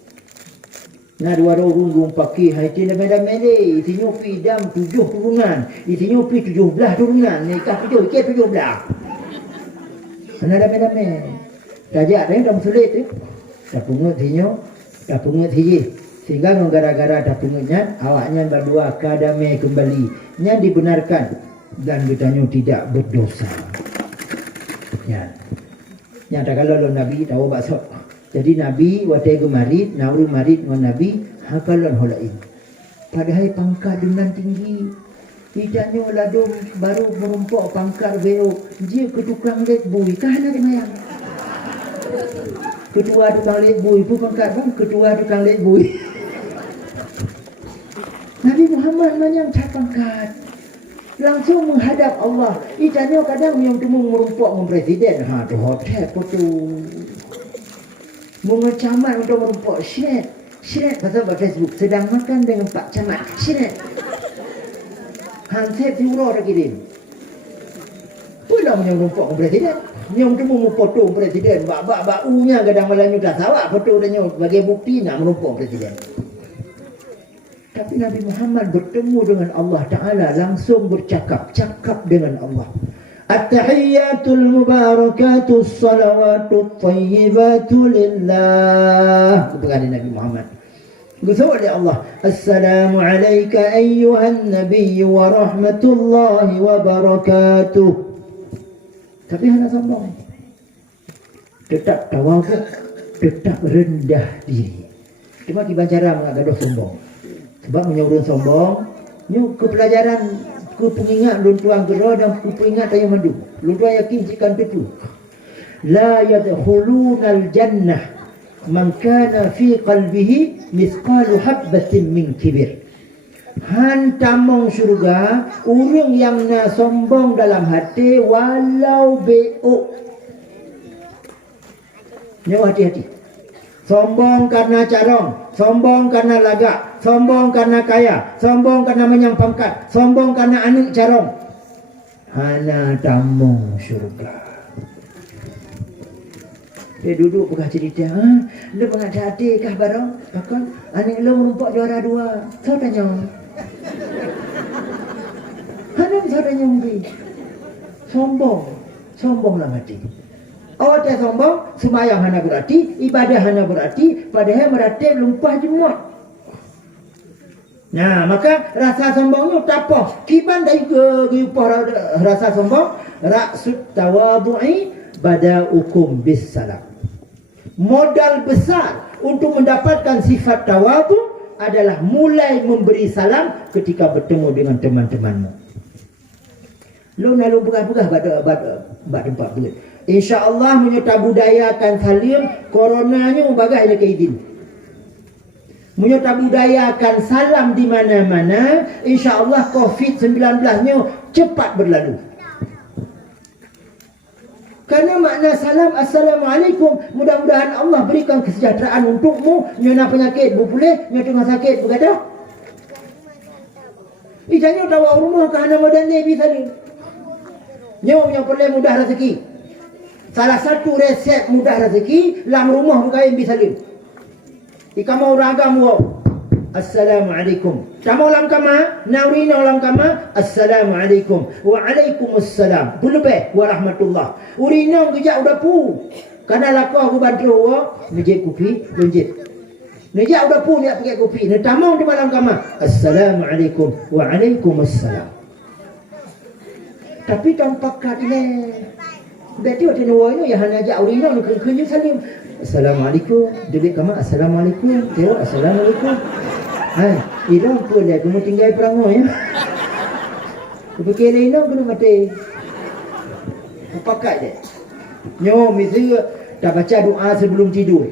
Nah dua orang pakai haiti damai-damai ni. Isinya pi dam 7 turunan. Isinya pi 17 turunan. Nikah 7, ikut 17. Mana damai-damai. Tajak dia dah sulit tu. Dah pungut sinyo. Dah pungut siji. Sehingga gara-gara dah pungutnya, awaknya berdua kadamai kembali. Nya dibenarkan. Dan bertanya tidak berdosa. Ya. Nyata kalau Nabi tahu bakso. Jadi Nabi waktu marid, nauru marid dengan Nabi, hakalon holain. Padahal pangkat dengan tinggi. Tidaknya ladung baru merumpok pangkat beo. Dia ke tukang let bui. Kahana dia mayang. Ketua tukang let bui pun pangkat pun ketua tukang let bui. Nabi Muhammad manyang tak pangkat. Langsung menghadap Allah. Tidaknya kadang yang temu merumpok dengan presiden. Ha tu hotel foto. Mengecamat untuk merumpok Syed pasal buat Facebook sedang makan dengan Pak Camat Syed Hansip Zuro dah kirim pula yang merumpok presiden yang temu foto presiden bak-bak-bak-unya kadang malangnya dah sawak foto dia bagi bukti nak merumpok presiden. Tapi Nabi Muhammad bertemu dengan Allah Ta'ala langsung bercakap dengan Allah. At-tahiyyatul mubarakatus salawatut tayyibatu lillah. Kepada Nabi Muhammad. Gusau oleh Allah. Assalamu alayka ayyuhan nabiyyu wa rahmatullahi wa barakatuh. Tapi hana sombong. Tetap tawadhu, tetap rendah diri. Cuma di cara mengagaduh sombong. Sebab menyuruh sombong, nyu kepelajaran ku pengingat lun tuang gera dan ku pengingat tayo mandu. Lun tuang yakin jikan itu. La yadkhulunal jannah man kana fi qalbihi mithqalu habbatin min kibir. Hantamong syurga orang yang na sombong dalam hati walau beuk. Nyu hati-hati. Sombong karena carong, sombong karena lagak, sombong karena kaya, sombong karena menyang pangkat, sombong karena anak carong. Hana tamong syurga. Dia duduk buka cerita, lu pernah hati kah barang? Bakal anak lu merumpok juara 2. Saya tanya. Hana saya tanya mungkin. Sombong lah hati. Awak tak sombong, sembahyang hana berarti, ibadah hana berarti, padahal meratib lumpah Jumaat. Nah, maka rasa sombongnya tak apa. Kiban dari upah rasa sombong, raksud tawadhu'i bada'ukum bis salam. Modal besar untuk mendapatkan sifat tawadhu adalah mulai memberi salam ketika bertemu dengan teman-temanmu. Lu nak buka-buka bad tempat buat. InsyaAllah menyerta budayakan salim coronanya bagai nak izin. Menyerta budayakan salam di mana-mana, InsyaAllah COVID-19-nya cepat berlalu. Karena makna salam Assalamualaikum, mudah-mudahan Allah berikan kesejahteraan untukmu. Nyo nak penyakit boleh, nyo tengah sakit bergadah. Ijanyo tawa rumah ke hana madan Nabi salim. Nyo yang perlu mudah rezeki. Salah satu resep mudah rezeki lam rumah bukain bi salim. Ika mau ragam wo. Assalamualaikum. Tamu lam kama, nawrina lam kama. Assalamualaikum. Waalaikumsalam. Bulbe warahmatullah. Urina gejak udah pu. Karena laku aku bantu wo, nejek kopi, lenjit. Nejak udah pu dia pakai kopi. Ne tamu di malam kama. Assalamualaikum. Waalaikumsalam. Tapi tanpa kadile. Berarti waktu ni ya hanya ajak urina nak kerja salim. Assalamualaikum. Debik kama assalamualaikum. Tengok assalamualaikum. Hai, ira pun dia kena tinggal perangai ya. Kepikir ini kena mati. Pakai dia. Nyo mesti tak baca doa sebelum tidur.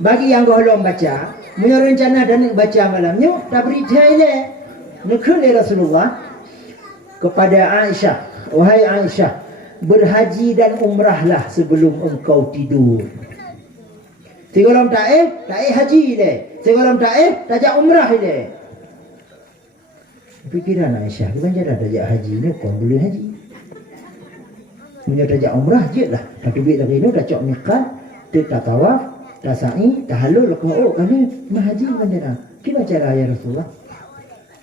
Bagi yang golong baca, punya rencana dan baca malam nyo tak beri jahile. Nakul Rasulullah kepada Aisyah, wahai Aisyah, berhaji dan umrahlah sebelum engkau tidur. Sekolah tak haji le. Sekolah tak jak umrah le. Pikiran Aisyah, bukan cara tak haji ni, kau boleh haji. Punya tak jak umrah je lah. Tapi bila ni dah cak miqat, tak tawaf, tak sa'i, tak halul, kau kami haji bukan cara. Kita cara ya Rasulullah.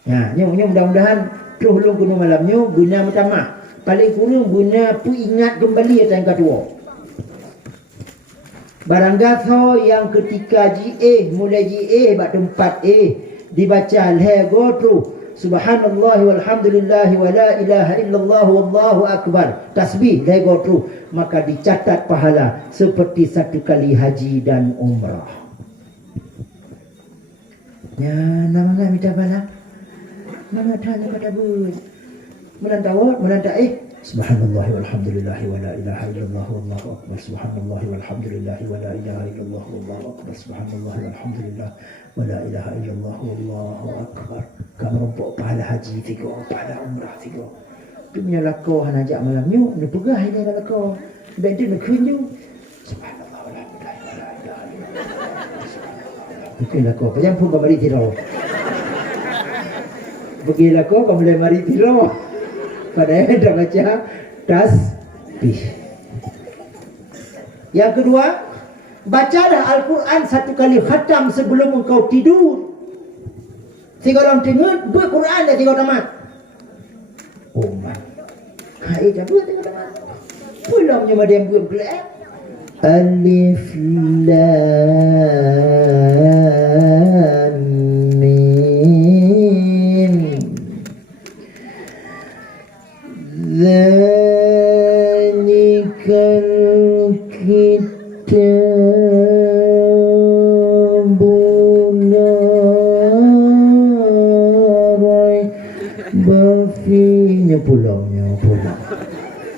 Ya, nyo mudah-mudahan terus long kuno malamnya guna utama. Paling kurang guna pu ingat kembali yang kedua. Barang gaso yang ketika mulai bak tempat dibaca lego tu subhanallah walhamdulillah wa la ilaha illallah wallahu akbar tasbih lego tu maka dicatat pahala seperti satu kali haji dan umrah. Ya nama minta bala. Mana tanya pada bun. Menantawat subhanallah walhamdulillah wa la ilaha illallah wallahu akbar subhanallah walhamdulillah wa la ilaha illallah wallahu akbar subhanallah walhamdulillah wa la ilaha illallah wallahu akbar. Kamu rompok pahala haji tiga, pahala umrah tiga. Tu punya lakau han ajak malamnya, ni pegah ini lakau. Dan dia nak kunju subhanallah walhamdulillah wa la ilaha illallah. Mungkin lakau panjang pun kembali tirau. Pergi lakau kembali mari tirau. Padahal dah baca tasbih. Yang kedua, bacalah Al-Quran satu kali khatam sebelum engkau tidur. Tiga orang tengok berquran dah tiga tamat. Oh man. Hai dah dua tiga tamat. Pulangnya madam buat gelap. Alif lam mim. Zalikal kitabu la raiba fihi. Pulangnya pulang.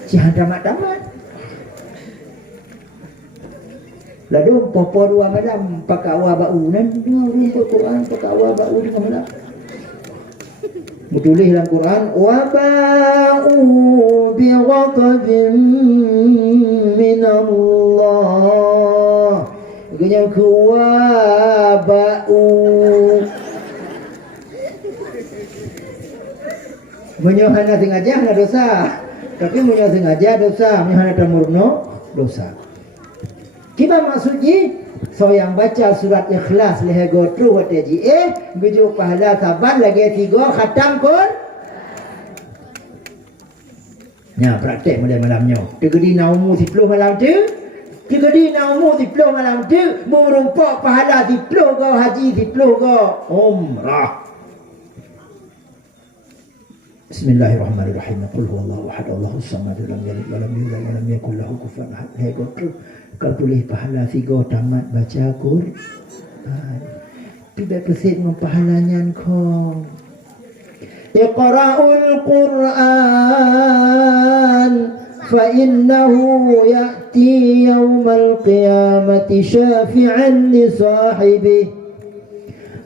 Jangan tamat-tamat. Lalu popo dua malam pakai awal bau nan rumput Quran pakai awal bau dengan malam. Bertulis dalam Quran wa ba'u bi ghadabin min Allah. Artinya wa ba'u menyohana sengaja hana dosa. Tapi menyohana sengaja dosa, menyohana tamurno dosa. Kita maksudnya so yang baca surat Ikhlas lehego tu wataji gujuk pahala sabar lagi tiga khatam Quran. Nya praktek malam-malamnya. Tegedi naumu 10 malam tu. Tegedi naumu 10 malam tu merumpak pahala 10 go haji 10 go umrah. Bismillahirrahmanirrahim. Qul huwallahu ahad, Allahus samad, lam yalid wa lam yulad wa lam yakul lahu kufuwan ahad. Lehego tu kau tulis pahala tiga tamat baca Quran. Tidak kesit pahalanya kau. Iqra'ul Quran fa innahu ya'ti yawmal qiyamati syafi'an li sahibihi.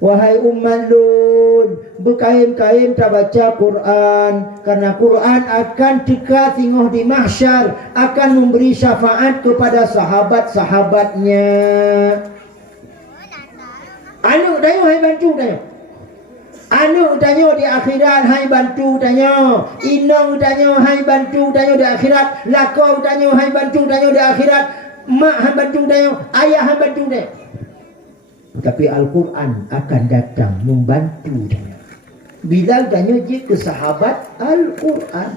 Wahai umat lun, berkain-kain tak baca Quran, karena Quran akan teka singoh di mahsyar, akan memberi syafaat kepada sahabat-sahabatnya. Anu dayo hai bantu dayo. Anu tanya di akhirat, hai bantu tanya. Inong tanya, hai bantu tanya di akhirat. Lakau tanya, hai bantu tanya di akhirat. Mak hai bantu tanya, ayah hai bantu tanya. Tapi Al-Quran akan datang membantu tanya. Bila tanya je ke sahabat Al-Quran.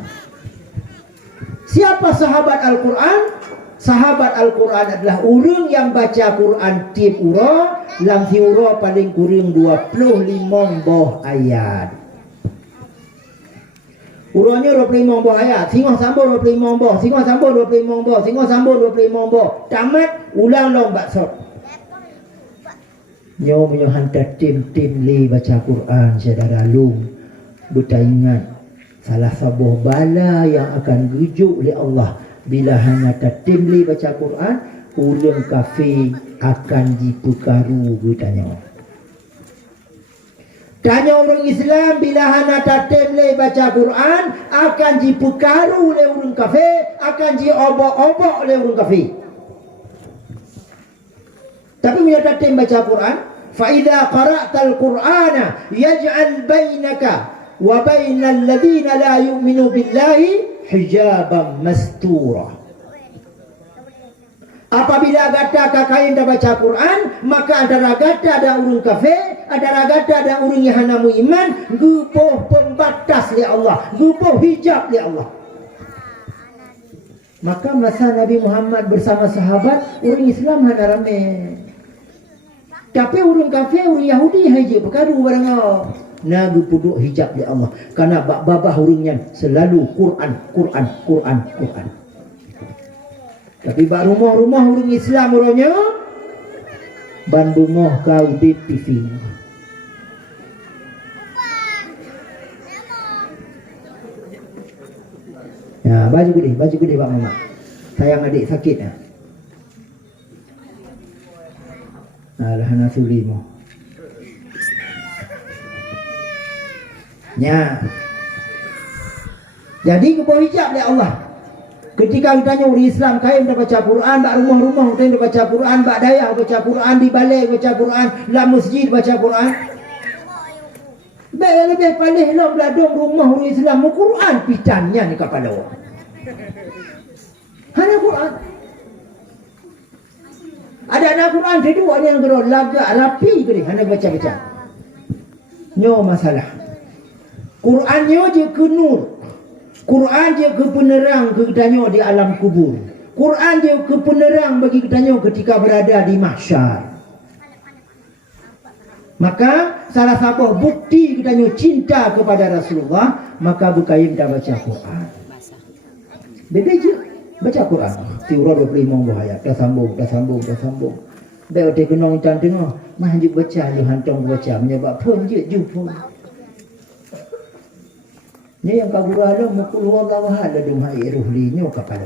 Siapa sahabat Al-Quran? Sahabat Al-Quran adalah orang yang baca Quran tiap urang, dalam tiura paling kurang 25 buah ayat. Urangnya 25 buah ayat, singah sambung 25 buah, singah sambung 25 buah, singah sambung 25 buah. Tamat ulang long baksot. Nyo menyo hantar tim-tim li baca Quran saudara lung. Betul ingat salah sebuah bala yang akan rujuk oleh Allah bila hanya tim li baca Quran, ulun kafir akan diperkaru bertanya. Tanya orang Islam bila hanya tim li baca Quran akan diperkaru oleh orang kafir, akan diobok-obok oleh orang kafir. Tapi bila tim baca Quran, fa idza qara'tal Qur'ana yaj'al bainaka wa bainal ladzina la yu'minu billahi hijaban mastura. Apabila gata kakain dah baca Quran, maka antara gata ada orang kafir, antara gata ada orang yang hanamu iman, gupoh pembatas li Allah, gupoh hijab li Allah. Maka masa Nabi Muhammad bersama sahabat, orang Islam hana ramai. Tapi orang kafir, orang Yahudi haji perkara barang Allah. Nagu puduk hijab di Allah. Karena babah orangnya selalu Quran, Quran, Quran, Quran. Tapi bak rumah-rumah orang Islam orangnya bandungah kau di TV. Ya, baju gede Pak Mama. Sayang adik sakit ya. Alah nasulimo. Ya. Jadi kepo hijab oleh Allah. Ketika ditanya orang Islam kaya dah baca Quran, bak rumah-rumah kita dah baca Quran, bak daya baca Quran, di balai baca Quran, dalam masjid baca Quran. Baik lebih palih lah beladong rumah orang Islam Quran pitannya ni kepala orang. Hanya Quran. Ada anak Quran kedua yang gerak lagak rapi ke hanya baca-baca. Nyo masalah. Qurannya je ke nur. Quran je ke penerang kegitannya di alam kubur. Quran je ke penerang bagi kegitannya ketika berada di mahsyar. Maka salah satu bukti kegitannya cinta kepada Rasulullah, maka berkaim dah baca Quran. Bebe je baca Quran. Tiura 25 buah ayat. Dah sambung. Dah otak kenong can tengah. Mah juk baca lu hantong baca menyebab pun je jumpa. Ni yang kabura lo mukul wallahu hada dumai ruhlinya kapal.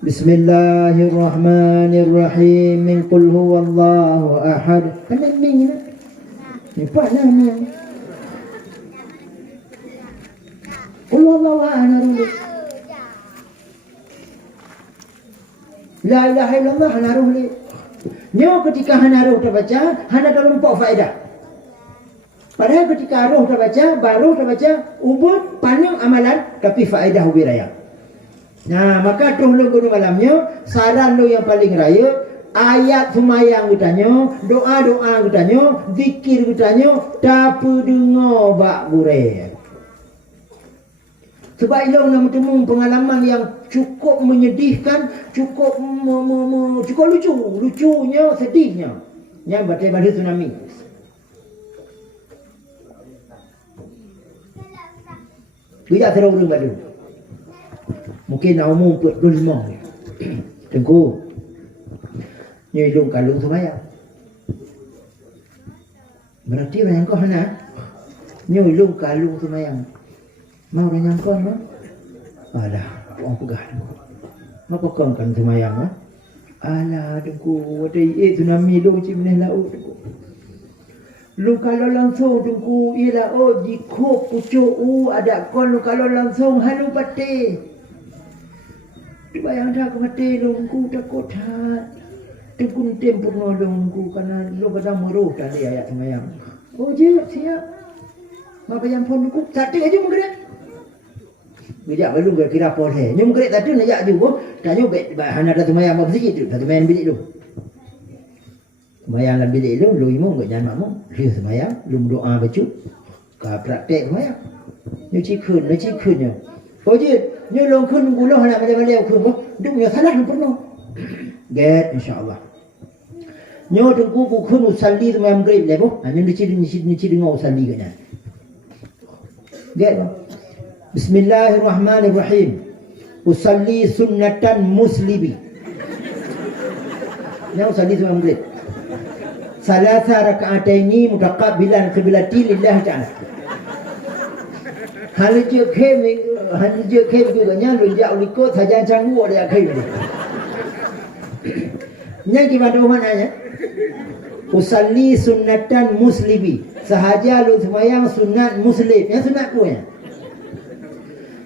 Bismillahirrahmanirrahim. Min qul huwallahu ahad. Kan ni ni pak nama. Qul huwallahu ahad ruh. La ilaha illallah hana ruh li. Nyo ketika hana ruh terbaca, hana dalam pok faedah. Padahal ketika roh terbaca, baru terbaca, ubud, panjang amalan, tapi faedah ubi raya. Nah, maka terus lu gunung malamnya, saran lu yang paling raya, ayat semayang kitanya, doa-doa kitanya, zikir kitanya, tapi dengar bak gureh. Sebab ilang nak bertemu pengalaman yang cukup menyedihkan, cukup lucunya, sedihnya. Yang badai-badai tsunami. Dia terlalu orang baru. Mungkin nak umur 45. Tengku. Ni hidung kalung semayang. Berarti orang yang kau hana. Ni hidung kalung semayang. Mau orang yang kau mah? Alah, orang pegah. Apa kau kan semayang? Alah, tengku. Ada tsunami lu cimneh laut tengku. Lu kalau langsung tunggu ialah jikop pucuk ada kon lu kalau langsung halu pati. Bayang dah ke mati lu ku takut hat. Tunggu tempur nolongku karena lu pada meruh tadi ayat semayang. Oh je, siap. Apa yang pun aku satu aja menggerak. Bijak belum kira boleh. Nyu menggerak tadi nak jak juga. Tanya hana ada semayang apa sih itu? Satu main bilik tu. Semayang dalam bilik tu, lu imam enggak jangan makmum. Lu semayang, lu doa baca. Ka praktek semayang. Nyu cikun nya. Oh je, nyu long kun guloh nak macam-macam kun. Duk nya salah pernah. Get insya-Allah. Nyo tengku kun usalli semayang maghrib lepo. Nyu ni ngau usalli kena. Get. Bismillahirrahmanirrahim. Usalli sunnatan muslibi. Nyo usalli semayang maghrib. Salasa raka'ataini mutaqabbilan qiblati lillahi ta'ala. Hal je kem juga nya lu jak uliko saja canggu dia kem. Nya gimana maknanya? Usalli sunnatan muslibi. Sahaja lu semayang sunat muslim. Yang sunat tu ya.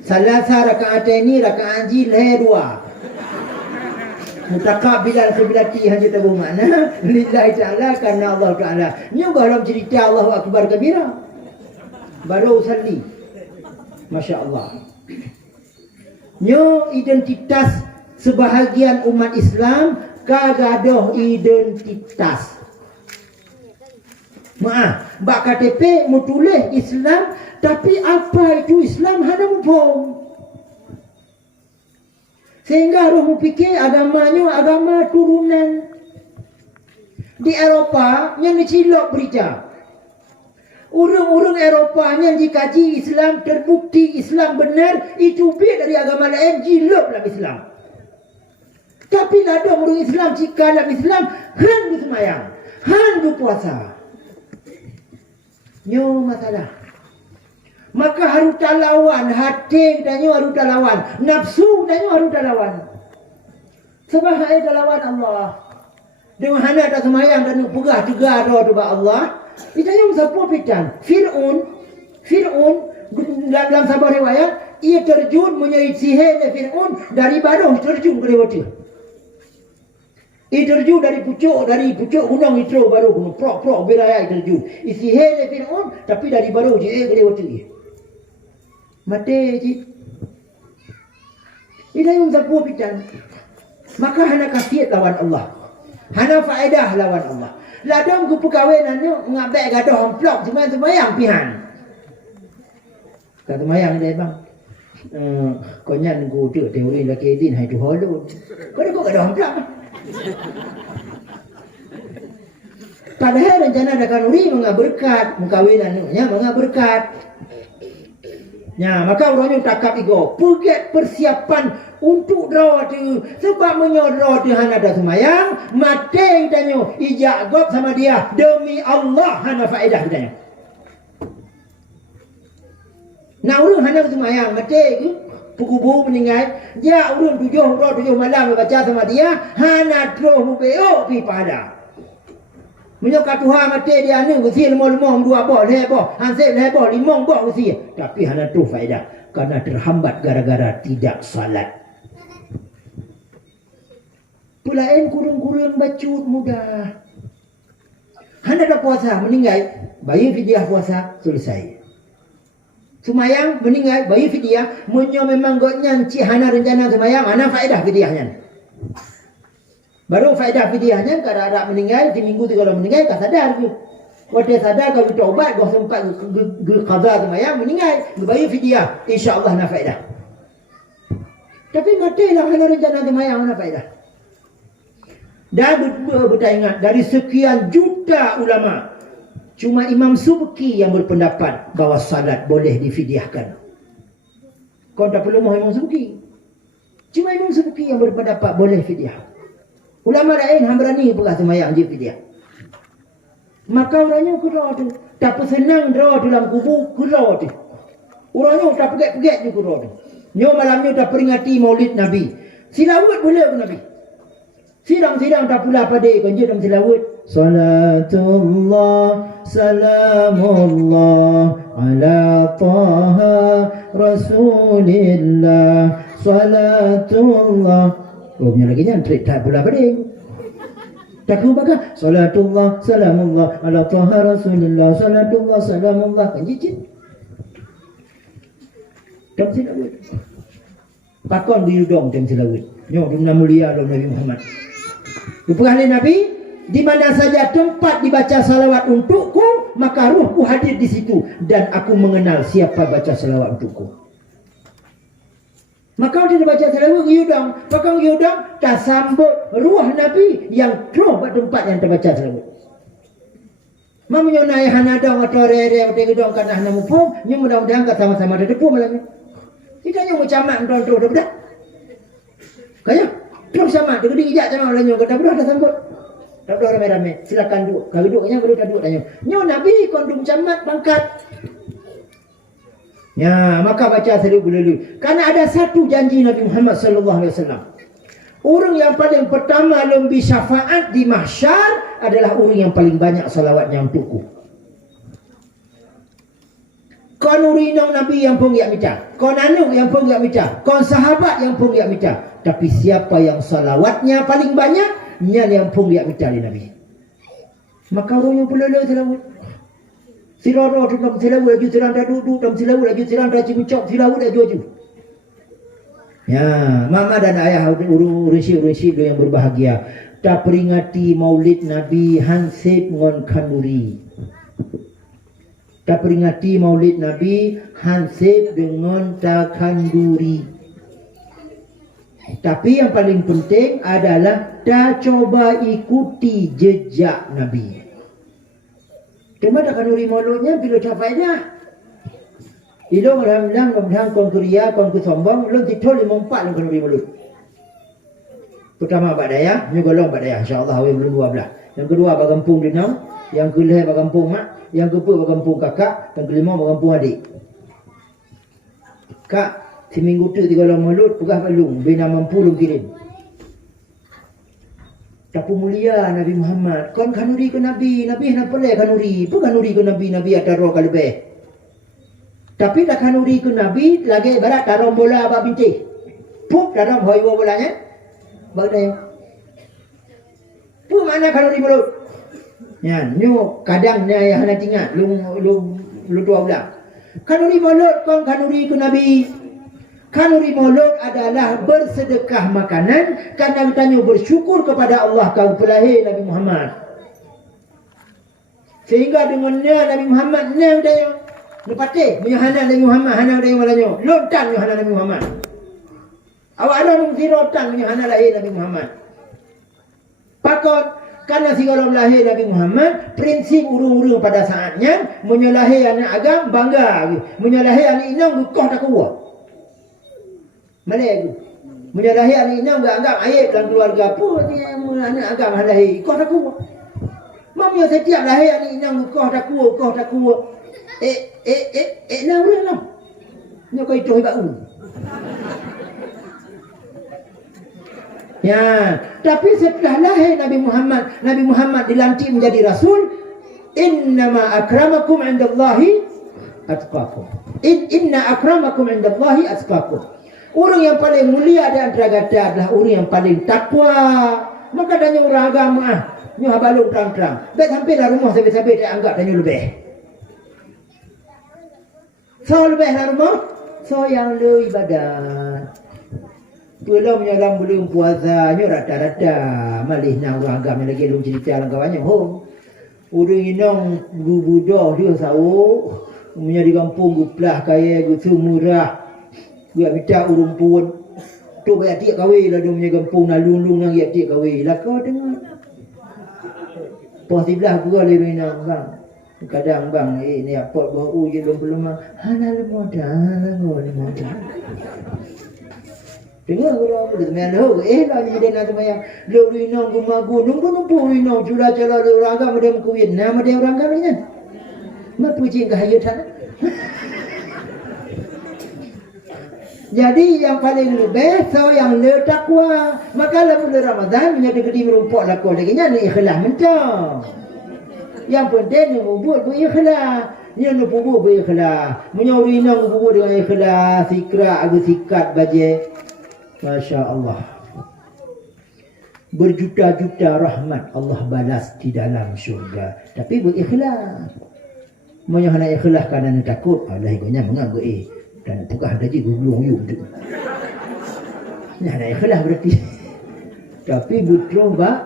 Salasa raka'ataini raka'at jilha dua. Mutaqabbilan qiblati hanya tahu makna lillahi ta'ala karena Allah Ta'ala. Ni dalam cerita Allahu Akbar kabira. Baru usalli. Masya Allah. Nyo identitas sebahagian umat Islam kagadoh identitas. Maaf, bak KTP mutuleh Islam tapi apa itu Islam hana mumpung. Sehingga roh fikir agamanya agama turunan. Di Eropah yang dicilok berita. Urung-urung Eropah yang dikaji Islam terbukti Islam benar itu lebih dari agama lain jilok dalam Islam. Tapi ada orang Islam jika dalam Islam hang bersemayang, hang berpuasa. Nyo masalah. Maka harus talawan, hati tanya harus talawan, nafsu tanya harus talawan. Sebab hai talawan Allah. Dengan hana tak semayang dan pegah tegar doa doa Allah. Ditanya siapa pitan? Fir'aun dalam sebuah riwayat ia terjun menyeret sihir Fir'aun dari baruh terjun ke lewat. Ia terjun dari pucuk gunung itu baru gunung prok beraya terjun. Sihir Fir'aun tapi dari baruh je ke lewat. Mati je. Ini yang sebuah pitan. Maka hana kasiat lawan Allah. Hana faedah lawan Allah. Ladang ku perkahwinan ni ngabek gaduh amplop semayang pihan. Kata mayang dia bang. Kau nyan ku tu teori laki din hai tu holo. Kau dah gaduh amplop. Padahal rencana ada kanuri mengaberkat mengkahwinan ni, ya mengaberkat. Ya, maka orangnya takap ego, puget persiapan untuk draw tu. Sebab menyodraw tu hana ada semayang, mati tanya, ijak gop sama dia demi Allah hana faedah tanya. Nah urang hana semayang, mati ke? Pukubu meninggal, ya urang 7 malam baca sama dia, hana draw mubeo pi pada. Menyokat Tuhan mati dia ni usia lemah-lemah 2 boh, hansip boh, 5 boh usia. Tapi hana tu faedah karena terhambat gara-gara tidak salat. Pulain kurung-kurung bacut mudah. Hana dah puasa meninggal, bayar fidyah puasa selesai. Semayang meninggal, bayar fidyah, munyo memang gotnya cik hana rencana semayang, hana faedah fidyahnya. Baru faedah fidyahnya kalau ada meninggal, seminggu 3 orang meninggal, tak sadar ke. Waktu sadar kalau taubat, kau sempat qadha semayang, meninggal, bayar fidyah, insya-Allah nak faedah. Tapi matilah hana rencana semayang, hana faedah. Dan ingat dari sekian juta ulama, cuma Imam Subki yang berpendapat bahawa salat boleh difidyahkan. Kau tak perlu mahu Imam Subki. Cuma Imam Subki yang berpendapat boleh fidyah. Ulama lain berani pegah semayang je fidyah. Maka orangnya kira tu. Tak senang draw dalam kubur kira tu. Orangnya tak pegat-pegat je kira tu. Nyo malam ni tak peringati maulid Nabi. Silawat boleh ke Nabi? Sidang-sidang tak pula pada konje dalam silawat. Salatullah salamullah ala taha rasulillah. Salatullah. Oh punya lagi jangan tak pula pada. Takut baga salatullah salamullah ala taha rasulillah salatullah salamullah kan jijik. Tak silawut. Pakon di udong dan silawut. Nyo dumna mulia Nabi Muhammad. Rupanya Nabi, di mana saja tempat dibaca salawat untukku, maka ruhku hadir di situ dan aku mengenal siapa baca salawat untukku. Maka dia baca salawat giudang, pakang giudang tak sambut ruh Nabi yang roh pada tempat yang terbaca salawat. Mamanya naik hanadang atau rere atau giudang kan hana mupung, nyu mudah-mudahan kat sama-sama ada depu malamnya. Kita nyu mucamak tonton dah. Kaya terus sama dia ijak sama orang nyu kata bro dah sambut. Tak ada rame-rame, silakan duduk. Kalau duduknya baru tak duduk tanya. Nyu Nabi kondum camat bangkat. Ya, maka baca salawat dulu. Karena ada satu janji Nabi Muhammad sallallahu alaihi wasallam. Orang yang paling pertama lebih syafaat di mahsyar adalah orang yang paling banyak salawatnya untukku. Kon urinong Nabi yang pun yak minta. Kon anu yang pun yak minta. Kon sahabat yang pun yak minta. Tapi siapa yang salawatnya paling banyak, nya yang pun yak minta di Nabi. Maka orang yang pelolo salawat. Siroro tu dalam silawut laju sirang dah duduk, dalam silawut laju sirang dah cimucok, silawut laju. Ya, mama dan ayah urusi yang berbahagia. Tak peringati maulid Nabi Hansip ngon kanuri. Tak peringati maulid Nabi Hansip dengan takanduri. Tapi yang paling penting adalah tak coba ikuti jejak Nabi. Cuma tak kanuri mauludnya bila capai dah. Ilong ramlang kon kuria kon kusombong lu ditol 54 lu kanuri maulud. Pertama badaya, nyugolong badaya insya-Allah we belum 12. Yang kedua bagampung dinau, yang kelima bagampung mak, yang keempat bagampung kakak, yang kelima bagampung adik. Kak, seminggu tu 3 maulud pegah balung bina mampu lu kirim. Tapi mulia Nabi Muhammad. Kon kanuri ke Nabi. Nabi nak boleh kanuri. Apa kanuri ke Nabi? Nabi ada roh kalau lebih. Tapi tak kanuri ke Nabi. Lagi barat tarom bola abang binti. Puk tarom hoiwa bolanya. Bagdaya. Puk mana kanuri mulut? Ya, nyu kadangnya yang hendak ingat. Lu tua ulang. Kanuri mulut. Kon kanuri ke Nabi. Kanuri maulud adalah bersedekah makanan karena kita bersyukur kepada Allah kau pelahir Nabi Muhammad. Sehingga dengannya Nabi Muhammad nya udah lepate nyahana Nabi Muhammad hana udah malanya lontan nyahana Nabi Muhammad. Awak ada mungkin lontan nyahana lahir Nabi Muhammad. Pakon karena segala lahir Nabi Muhammad, prinsip urung-urung pada saatnya menyalahi anak agam bangga, menyalahi anak inang bukoh tak kuat. Mana aku? Menyalahi anak ini enggak anggap aib dalam keluarga apa dia anak agam halahi. Kau tak kuat. Mamnya setiap lahir anak ini kau tak kuat. Nak urang lah. Nak kau itu hebat ulu. Ya, tapi setelah lahir Nabi Muhammad dilantik menjadi rasul, innama akramakum indallahi atqakum. Inna akramakum indallahi atqakum. Orang yang paling mulia di antara kita adalah orang yang paling takwa. Maka tanya orang agama, nyu habalung terang-terang. Baik sampai dah rumah sampai-sampai dia anggap tanya lebih. So lebih dah rumah, so yang le ibadat. Belum menyalam belum puasa, nyu rata-rata malih nang orang agama lagi belum cerita lang kawannya. Ho. Orang inong bubudoh dia sawo, menjadi kampung guplah kaya gutu murah. Dia minta urung pun tu bayar tiak kawin lah dia punya kampung nalung-lung nang ya tiak kawin lah kau dengar pos sebelah gua le minang bang kadang bang ni apot baru je belum halal modal dengar orang tu main lo lah ni dia nak sembahyang lo rinong gumagu nunggu rinong jula cala le orang agam dia mkuin nama dia orang agam ni kan mak puji kahayatan. Jadi yang paling lebih so yang le takwa. Maka la bulan Ramadan menjadi gedi merumpok lakon lagi nya ni ikhlas mentah. Yang penting ni buat ikhlas. Ni nak buat ikhlas. Menyuri nang buat dengan ikhlas, sikra agus sikat baje. Masya-Allah. berjuta-juta rahmat Allah balas di dalam syurga. Tapi berikhlas. Monya nak ikhlas kerana takut. Allah ikutnya mengaku dan bukan ada je gulung you tu. Nak ikhlas berarti. Tapi betul bak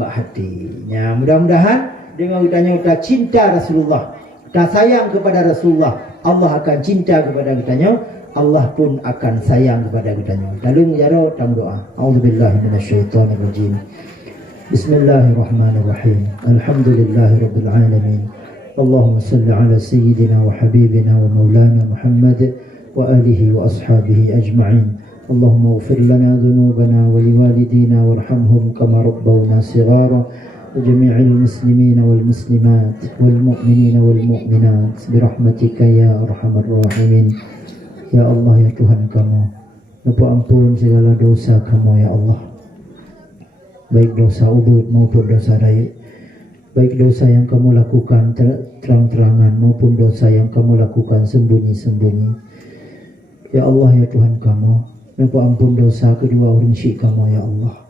hatinya. Mudah-mudahan dengan kita cinta Rasulullah, kita sayang kepada Rasulullah, Allah akan cinta kepada kita. Allah pun akan sayang kepada kita. Lalu menjaro dalam doa. A'udzubillahi minasyaitonirrajim. Bismillahirrahmanirrahim. Alhamdulillahirabbil alamin. Allahumma salli ala sayyidina wa habibina wa maulana Muhammad wa alihi wa ashabihi ajma'in. Allahumma ighfir lana dhunubana wa liwalidina warhamhum kama rabbawna shighara. وجميع المسلمين والمسلمات والمؤمنين والمؤمنات برحمتك يا أرحم الراحمين. Ya Allah, ya Tuhan kamu, Bapa ampun segala dosa kamu ya Allah, baik dosa ubud maupun dosa raya, baik dosa yang kamu lakukan terang-terangan maupun dosa yang kamu lakukan sembunyi-sembunyi. Ya Allah, ya Tuhan kamu, Bapa ampun dosa kedua orang syik kamu ya Allah,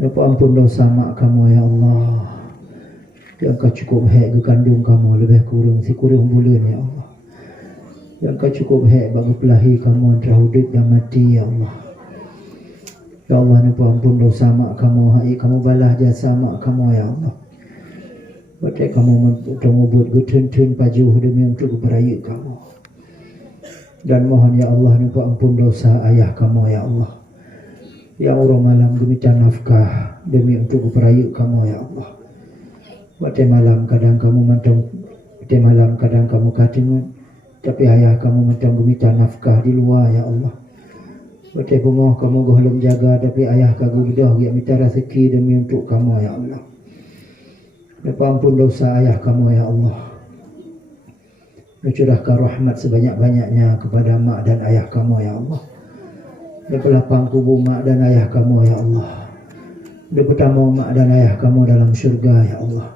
Bapa ampun dosa mak kamu ya Allah, yang kau cukup hak ke kandung kamu lebih kurang si kurang bulan ya Allah, yang kau cukup hak bagi pelahi kamu antara hidup dan mati ya Allah. Ya Allah, ni ampun dosa mak kamu, hai kamu balas jasa mak kamu ya Allah. Bagai kamu mengubur gutun-tun pajuh demi untuk beraya kamu. Dan mohon ya Allah, ni ampun dosa ayah kamu ya Allah. Ya orang malam gemita nafkah demi untuk beraya kamu ya Allah. Bagai malam kadang kamu mantong, bagai malam kadang kamu katimun, tapi ayah kamu macam gemita nafkah di luar ya Allah. Bagai bunga kamu golong jaga, tapi ayah kamu bedah dia minta rezeki demi untuk kamu ya Allah. Bapa ampun dosa ayah kamu ya Allah. Curahkan rahmat sebanyak-banyaknya kepada mak dan ayah kamu ya Allah. Dia pelapang kubur mak dan ayah kamu ya Allah. Dia bertamu mak dan ayah kamu dalam syurga ya Allah.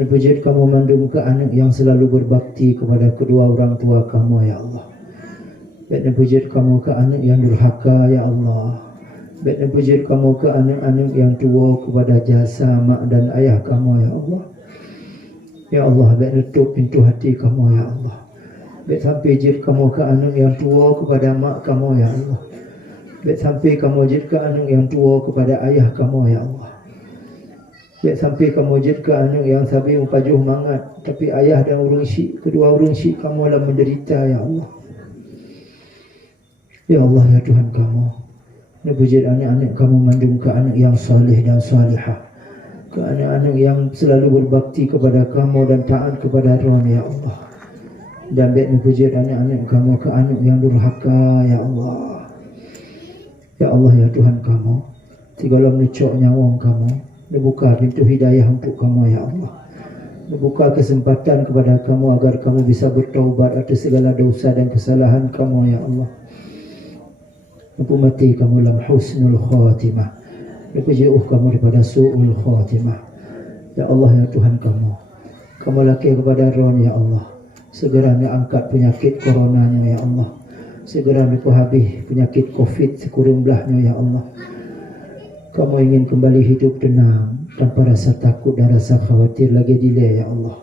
Berpuji kamu mandung ke anak yang selalu berbakti kepada kedua orang tua kamu ya Allah. Dan puji kamu ke anak yang durhaka ya Allah. Dan puji kamu ke anak-anak yang tua kepada jasa mak dan ayah kamu ya Allah. Ya Allah, baik tutup pintu hati kamu ya Allah. Baik sampai jid kamu ke anak yang tua kepada mak kamu ya Allah. Baik sampai kamu jid ke anak yang tua kepada ayah kamu ya Allah. Baik sampai kamu jid ke anak yang sabi pajuh mangat, tapi ayah dan orang syik, kedua orang syik kamu lah menderita ya Allah. Ya Allah, ya Tuhan kamu, Nabujid anak-anak kamu mandung ke anak yang salih dan salihah, ke anak-anak yang selalu berbakti kepada kamu dan taat kepada Tuhan ya Allah. Dan baik nabujid anak-anak kamu ke anak yang durhaka ya Allah. Ya Allah, ya Tuhan kamu, segala menicok nyawa kamu, dibuka pintu hidayah untuk kamu ya Allah. Dibuka kesempatan kepada kamu agar kamu bisa bertaubat atas segala dosa dan kesalahan kamu ya Allah. Lepas mati kamu dalam husnul khatimah, lepas jauh kamu daripada su'ul khatimah. Ya Allah, ya Tuhan kamu, kamu laki kepada Ron ya Allah. Segera angkat penyakit coronanya ya Allah. Segera habis penyakit COVID sekurang belahnya ya Allah. Kamu ingin kembali hidup tenang tanpa rasa takut dan rasa khawatir lagi delay ya Allah.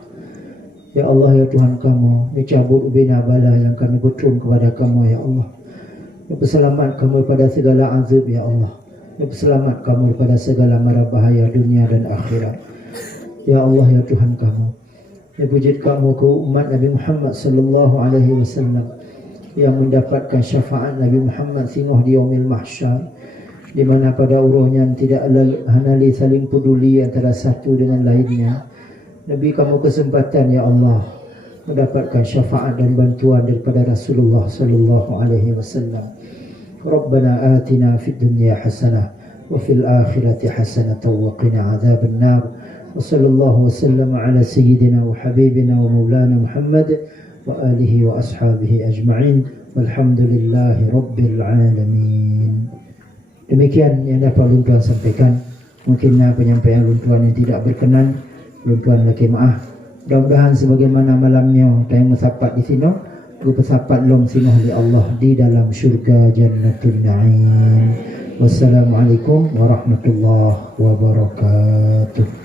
Ya Allah, ya Tuhan kamu, dicabut bina bala yang kami betul kepada kamu ya Allah. Selamat kamu pada segala azab ya Allah. Selamat kamu pada segala mara bahaya dunia dan akhirat. Ya Allah, ya Tuhan kamu, puji kamu ke umat Nabi Muhammad sallallahu alaihi wasallam yang mendapatkan syafaat Nabi Muhammad singoh di yaumil mahsyar, di mana pada uruhnya tidak hanali saling peduli antara satu dengan lainnya. Nabi kamu kesempatan ya Allah mendapatkan syafaat dan bantuan daripada Rasulullah sallallahu alaihi wasallam. Rabbana atina fid dunya hasanah wa fil akhirati hasanah wa qina adzaban nar. Wa sallallahu wasallam ala sayyidina wa habibina wa maulana Muhammad wa alihi wa ashabihi ajma'in. Walhamdulillahi rabbil alamin. Demikian yang dapat Luntuan sampaikan. Mungkin penyampaian Luntuan yang tidak berkenan, Luntuan laki maaf. Mudah-mudahan sebagaimana malamnya tayang mesapat di sini, berpesapat long sinoh di Allah di dalam syurga Jannatul Na'im. Wassalamualaikum warahmatullahi wabarakatuh.